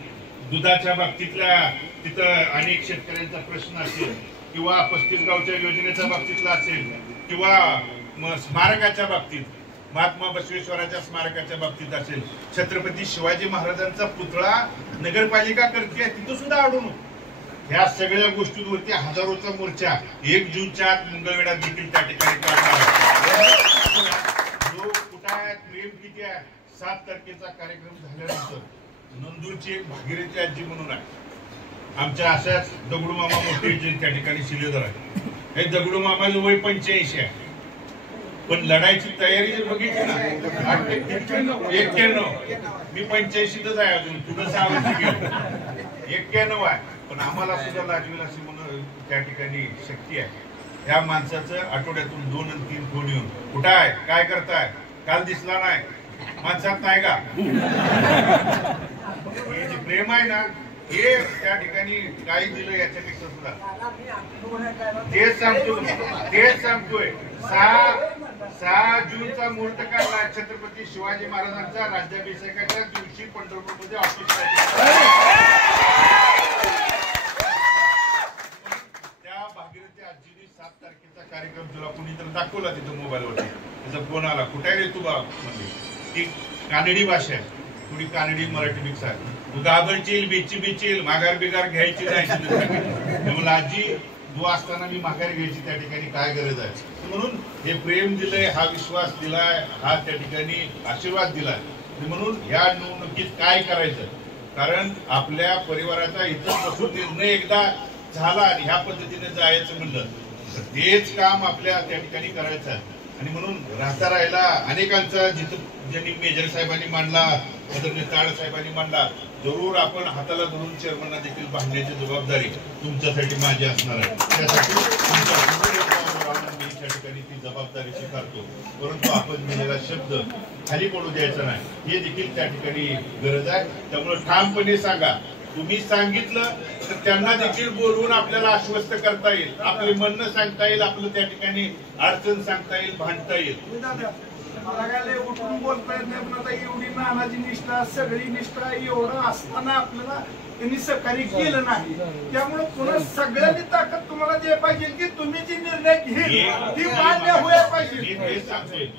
दुधाच्या बाबतीतल्या तिथं अनेक शेतकऱ्यांचा प्रश्न असेल किंवा 35 गावच्या योजनेच्या बाबतीतला असेल किंवा स्मारकाच्या बाबतीत महात्मा बसवेश्वराच्या स्मारकाच्या बाबतीत असेल, छत्रपती शिवाजी महाराजांचा पुतळा नगरपालिका करते तिथं सुद्धा अडवणूक, ह्या सगळ्या गोष्टींवरती हजारोचा मोर्चा 1 जूनच्या आत मंगळवेढ्यात देखील त्या ठिकाणी काढणार आहे. जो कुठं आहे, प्रेम किती आहे, 7 तारखेचा कार्यक्रम झाल्यानंतर नंदूरची एक भागीरथी आजी म्हणून आहे, आमच्या अशाच दगडू मामा मोठे त्या ठिकाणी शिलेदार आहे. हे दगडू मामाचं वय 85 आहे पण लढायची तयारी जर बघितली ना 91 मी 85तच आहे अजून पुढे 6 वर्ष गेलो 91 आहे पण आम्हाला सुद्धा लाजवेल अशी म्हणून त्या ठिकाणी शक्ती आहे. या माणसाचं आठवड्यातून 2 आणि 3 फोन येऊन कुठं आहे, काय करताय, काल दिसला नाही, माणसात नाही का, हे जे प्रेम आहे ना हे त्या ठिकाणी काही दिलं याच्यापेक्षा सुद्धा तेच सांगतोय. 6 जूनचा मुहूर्त काढला छत्रपती शिवाजी महाराजांचा राज्याभिषेकाच्या दिवशी पंढरपूरमध्ये ऑफिस त्या भागीरथी आजीने 7 तारखेचा कार्यक्रम तुला कुणीतरी दाखवला तिथं मोबाईलवरती, त्याचा फोन आला, कुठे आहे रे तू बा, म्हणजे ती कानडी भाषा आहे, थोडी कानडी मराठी मिक्स आहे, तू घाबरचील बिचील माघार बिगार घ्यायची नाही. मला आजी तू असताना मी माघार घ्यायची त्या ठिकाणी काय गरज आहे. म्हणून हे प्रेम दिलंय, हा विश्वास दिलाय, हा त्या ठिकाणी आशीर्वाद दिलाय. म्हणून ह्या निवडणुकीत काय करायचं, कारण आपल्या परिवाराचा इथं बसून निर्णय एकदा झाला आणि ह्या पद्धतीने जायचं म्हणलं तर तेच काम आपल्या त्या ठिकाणी करायचं आहे. आणि म्हणून राहता राहिला अनेकांचा जिथं ज्यांनी मेजर साहेबांनी मांडला, आदरणीय ताड साहेबांनी मांडला, जरूर आपण हाताला धरून चेअरमनना देखील बांधण्याची जबाबदारी तुमच्यासाठी माझी असणार आहे. त्यासाठी मी त्या ठिकाणी ती जबाबदारी स्वीकारतो. परंतु आपण दिलेला शब्द खाली पडू द्यायचा नाही, हे देखील त्या ठिकाणी गरज आहे. त्यामुळे ठामपणे सांगा, तुम्ही सांगितलं तर त्यांना देखील बोलवून आपल्याला आश्वस्त करता येईल, आपले म्हणणं सांगता येईल, आपलं त्या ठिकाणी अडचण सांगता येईल, भांडता येईल. मला काय उठून बोलता येत नाही पण आता एवढी नानाची निष्ठा सगळी निष्ठा एवढं असताना आपल्याला त्यांनी सहकार्य केलं नाही. त्यामुळे पुन्हा सगळ्यांनी ताकद तुम्हाला द्यायला पाहिजे की तुम्ही जी निर्णय घेईल ती मान्य व्हायला पाहिजे.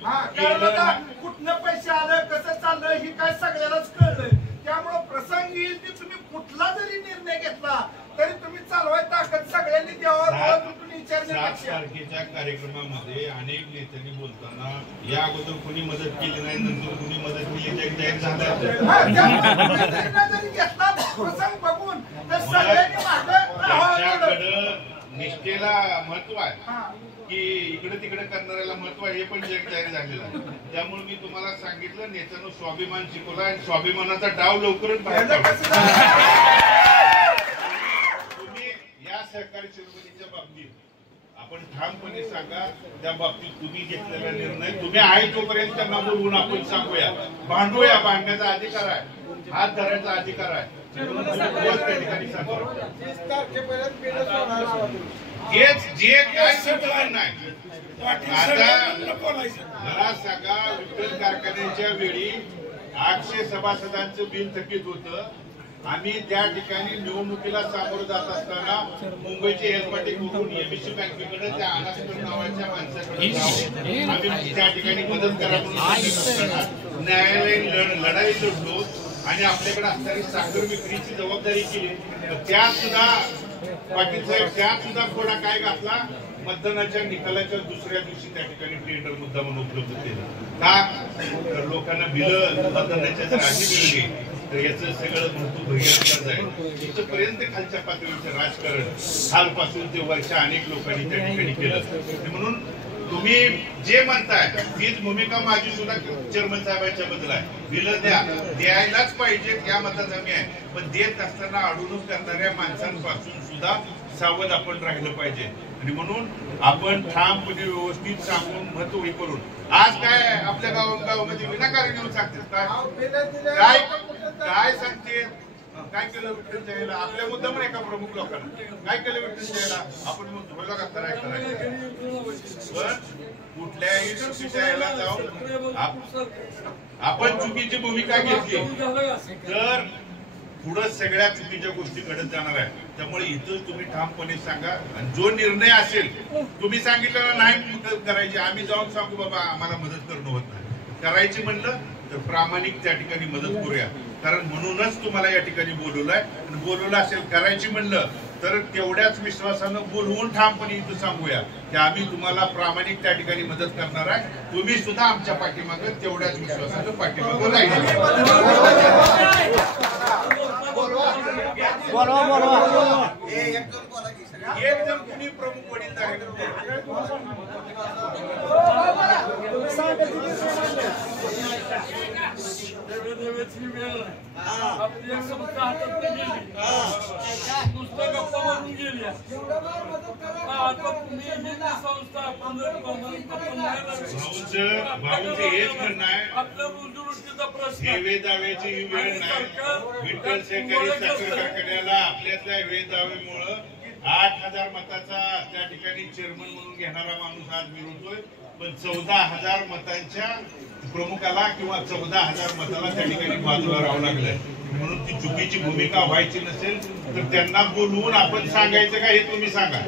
हा कारण आता कुठनं पैसे आलं कसं चाललं हे काय सगळ्यालाच कळलंय. त्यामुळे प्रसंग येईल की तुम्ही कुठला जरी निर्णय घेतला तरी तुम्ही चालवायची ताकद सगळ्यांनी द्यावं. 7 तारखेच्या कार्यक्रमामध्ये अनेक नेत्यांनी बोलताना या अगोदर कोणी मदत केली नाही, नंतर कोणी मदत केली, जाहीर झालं प्रसंग बघून तर सगळ्यांनी निष्ठेला महत्व आहे की इकडे तिकडे करणाऱ्याला महत्व आहे, हे पण जाहीर झालेलं आहे. त्यामुळे मी तुम्हाला सांगितलं नेत्यानं स्वाभिमान शिकवला आणि स्वाभिमानाचा डाव लवकरच बाहेर तुम्ही या सहकारी शिरोमणीच्या बाबतीत आपण ठामपणे सांगा, त्या बाबतीत तुम्ही घेतलेला निर्णय तुम्ही आहे तोपर्यंत त्यांना बोलवून आपण सांगूया, भांडूया, भांडण्याचा अधिकार आहे, हात धरायचा अधिकार आहे. त्या ठिकाणी जे काय संकलन नाही. आता मला सांगा, विठ्ठल कारखान्याच्या वेळी 800 सभासदांचं बिल थकीत होतं. आम्ही त्या ठिकाणी निवडणुकीला सामोरं जात असताना मुंबईचे एअरपाटी करून एबीसी बँकेकडे त्या अनास्कर नावाच्या माणसाकडे जाऊन आम्ही त्या ठिकाणी मदत करा म्हणून न्यायालयीन लढाई लढलो आणि आपल्याकडे असणारी साखर विक्रीची जबाबदारी केली. त्यात सुद्धा पाटील साहेब त्यात सुद्धा खोडा काय घातला, मतदानाच्या निकालाच्या दुसऱ्या दिवशी त्या ठिकाणी टेंडर मुद्दा म्हणून उपलब्ध केला. का तर लोकांना बिलं मतदानाच्या जर आधी मिळली तर याचं सगळं महत्व भगितलं जाईल. इथपर्यंत खालच्या पातळीचं राजकारण कालपासून ते वर्ष अनेक लोकांनी त्या ठिकाणी केलं. म्हणून तुम्ही जे म्हणताय तीच भूमिका माझी सुद्धा चेअरमन साहेबांच्या बद्दल आहे. बिलं द्यायलाच पाहिजे या मताचा मी आहे, पण देत असताना अडवणूक करणाऱ्या माणसांपासून सुद्धा सावध आपण राहिलं पाहिजे. आणि म्हणून आपण ठामपणे व्यवस्थित सांगून महत्व हे करून आज काय आपल्या गावामध्ये विनाकारण येऊन सांगते काय काय सांगते, काय केलं विठ्ठल द्यायला आपल्या मुद्दा पण एका प्रमुख लोकांना काय केलं विठ्ठल द्यायला आपण म्हणतो का करायचं पण कुठल्याही चुकीच्या याला जाऊन आपण चुकीची भूमिका घेतली तर पुढं सगळ्या चुकीच्या गोष्टी घडत जाणार आहे. त्यामुळे इथं तुम्ही ठामपणे सांगा आणि जो निर्णय असेल तुम्ही सांगितलेला नाही मदत करायची आम्ही जाऊन सांगू बाबा आम्हाला मदत करणं होत नाही, करायची म्हणलं तर प्रामाणिक त्या ठिकाणी मदत करूया. कारण म्हणूनच तुम्हाला या ठिकाणी बोलवलंय आणि बोलवलं असेल करायची म्हणलं तर तेवढ्याच विश्वासानं बोलवून ठामपणे इथं सांगूया की आम्ही तुम्हाला प्रामाणिक त्या ठिकाणी मदत करणार आहे. तुम्ही सुद्धा आमच्या पाठीमागे तेवढ्याच विश्वासानं पाठीमागे राहिला. एकदम तुम्ही प्रमुख वडील आहे नुसतं गप्पा मारून गेल्या आता तुम्ही हेच म्हणणं आहे आपल्या रोजीरोटीचा प्रश्न हेवे दाव्याची ही वेळ नाही. विठ्ठल सहकारी साखर कारखान्याला आपल्यातल्या हेवे दाव्यामुळं 8,000 मताचा त्या ठिकाणी चेअरमन म्हणून घेणारा माणूस आज मिळवतोय, पण 14,000 मतांच्या प्रमुखाला किंवा 14,000 मताला त्या ठिकाणी बाजूला राहावं लागलंय. म्हणून ती चुकीची भूमिका व्हायची नसेल तर त्यांना बोलवून आपण सांगायचं का हे तुम्ही सांगा.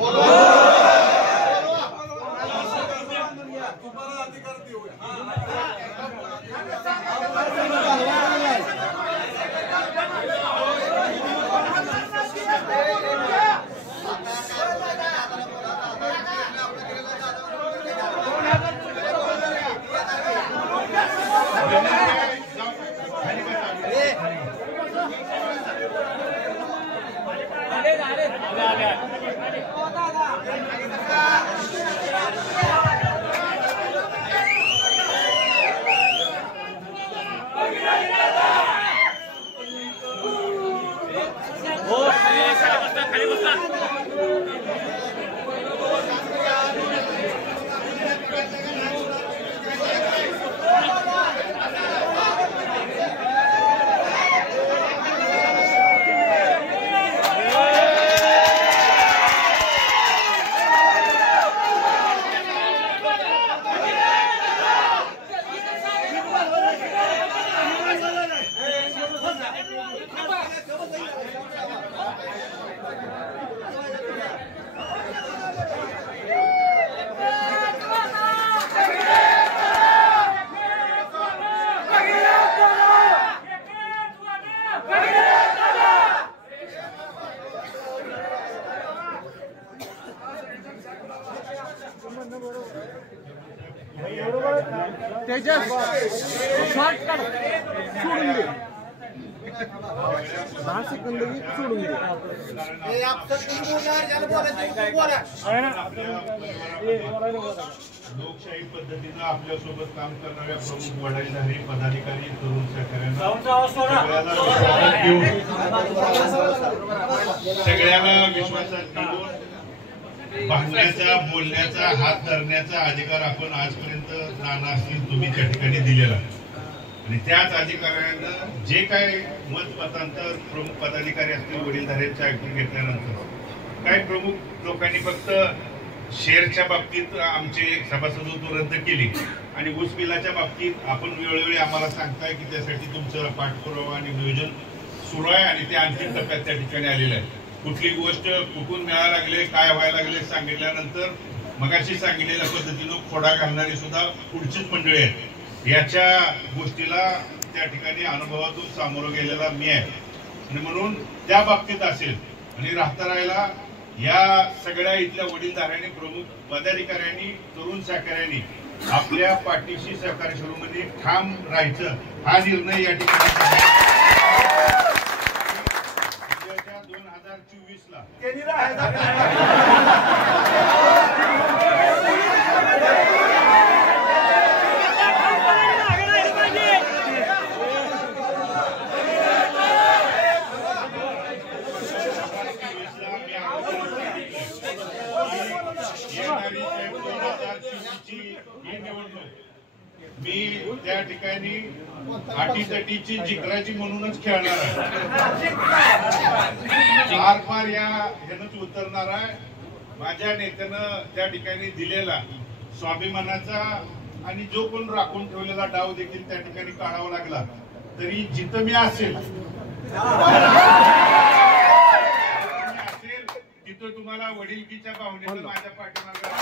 लोकशाही पद्धतीनं आपल्यासोबत काम करणाऱ्या प्रमुख वडीलधारी पदाधिकारी तरुण सहकाऱ्यांना सगळ्यांना विश्वासात घेऊन भांडण्याचा बोलण्याचा हात धरण्याचा अधिकार आपण आजपर्यंत नाना असतील तुम्ही त्या ठिकाणी दिलेला आणि त्याच अधिकाऱ्यांना जे काय मत मतांतर प्रमुख पदाधिकारी असतील वडीलधाऱ्यांच्या ऐकून घेतल्यानंतर काही प्रमुख लोकांनी फक्त शेअरच्या बाबतीत आमचे सभासदत्व रद्द केली आणि ऊस बिलाच्या बाबतीत आपण वेळोवेळी आम्हाला सांगताय की त्यासाठी तुमचं पाठपुरावा आणि नियोजन सुरू आहे आणि ते अंतिम टप्प्यात त्या ठिकाणी आलेलं आहे. कुठली गोष्ट कुठून मिळायला लागले काय व्हायला लागले सांगितल्यानंतर मगाशी सांगितलेल्या पद्धतीनं खोडा घालणारी सुद्धा पुढचीच मंडळी आहेत. याच्या गोष्टीला त्या ठिकाणी अनुभवातून सामोरं गेलेला मी आहे आणि म्हणून त्या बाबतीत असेल आणि राहता राहायला या सगळ्या इथल्या वडीलधाऱ्यांनी, प्रमुख पदाधिकाऱ्यांनी, तरुण सहकाऱ्यांनी आपल्या पाठीशी सहकार्य सुरूमध्ये ठाम राहायचं हा निर्णय या ठिकाणी 2024 ला त्यांनी राहायचा मी त्या ठिकाणी अटीतटीची जिंकण्याची म्हणूनच खेळणार आहे. आर पार या ह्यानंच उतरणार आहे. माझ्या नेत्यानं त्या ठिकाणी दिलेला स्वाभिमानाचा आणि जो कोण राखून ठेवलेला डाव देखील त्या ठिकाणी काढावा लागला तरी जिथं मी असेल तिथं तुम्हाला वडिलकीच्या भावनेनं माझ्या पाठीमागे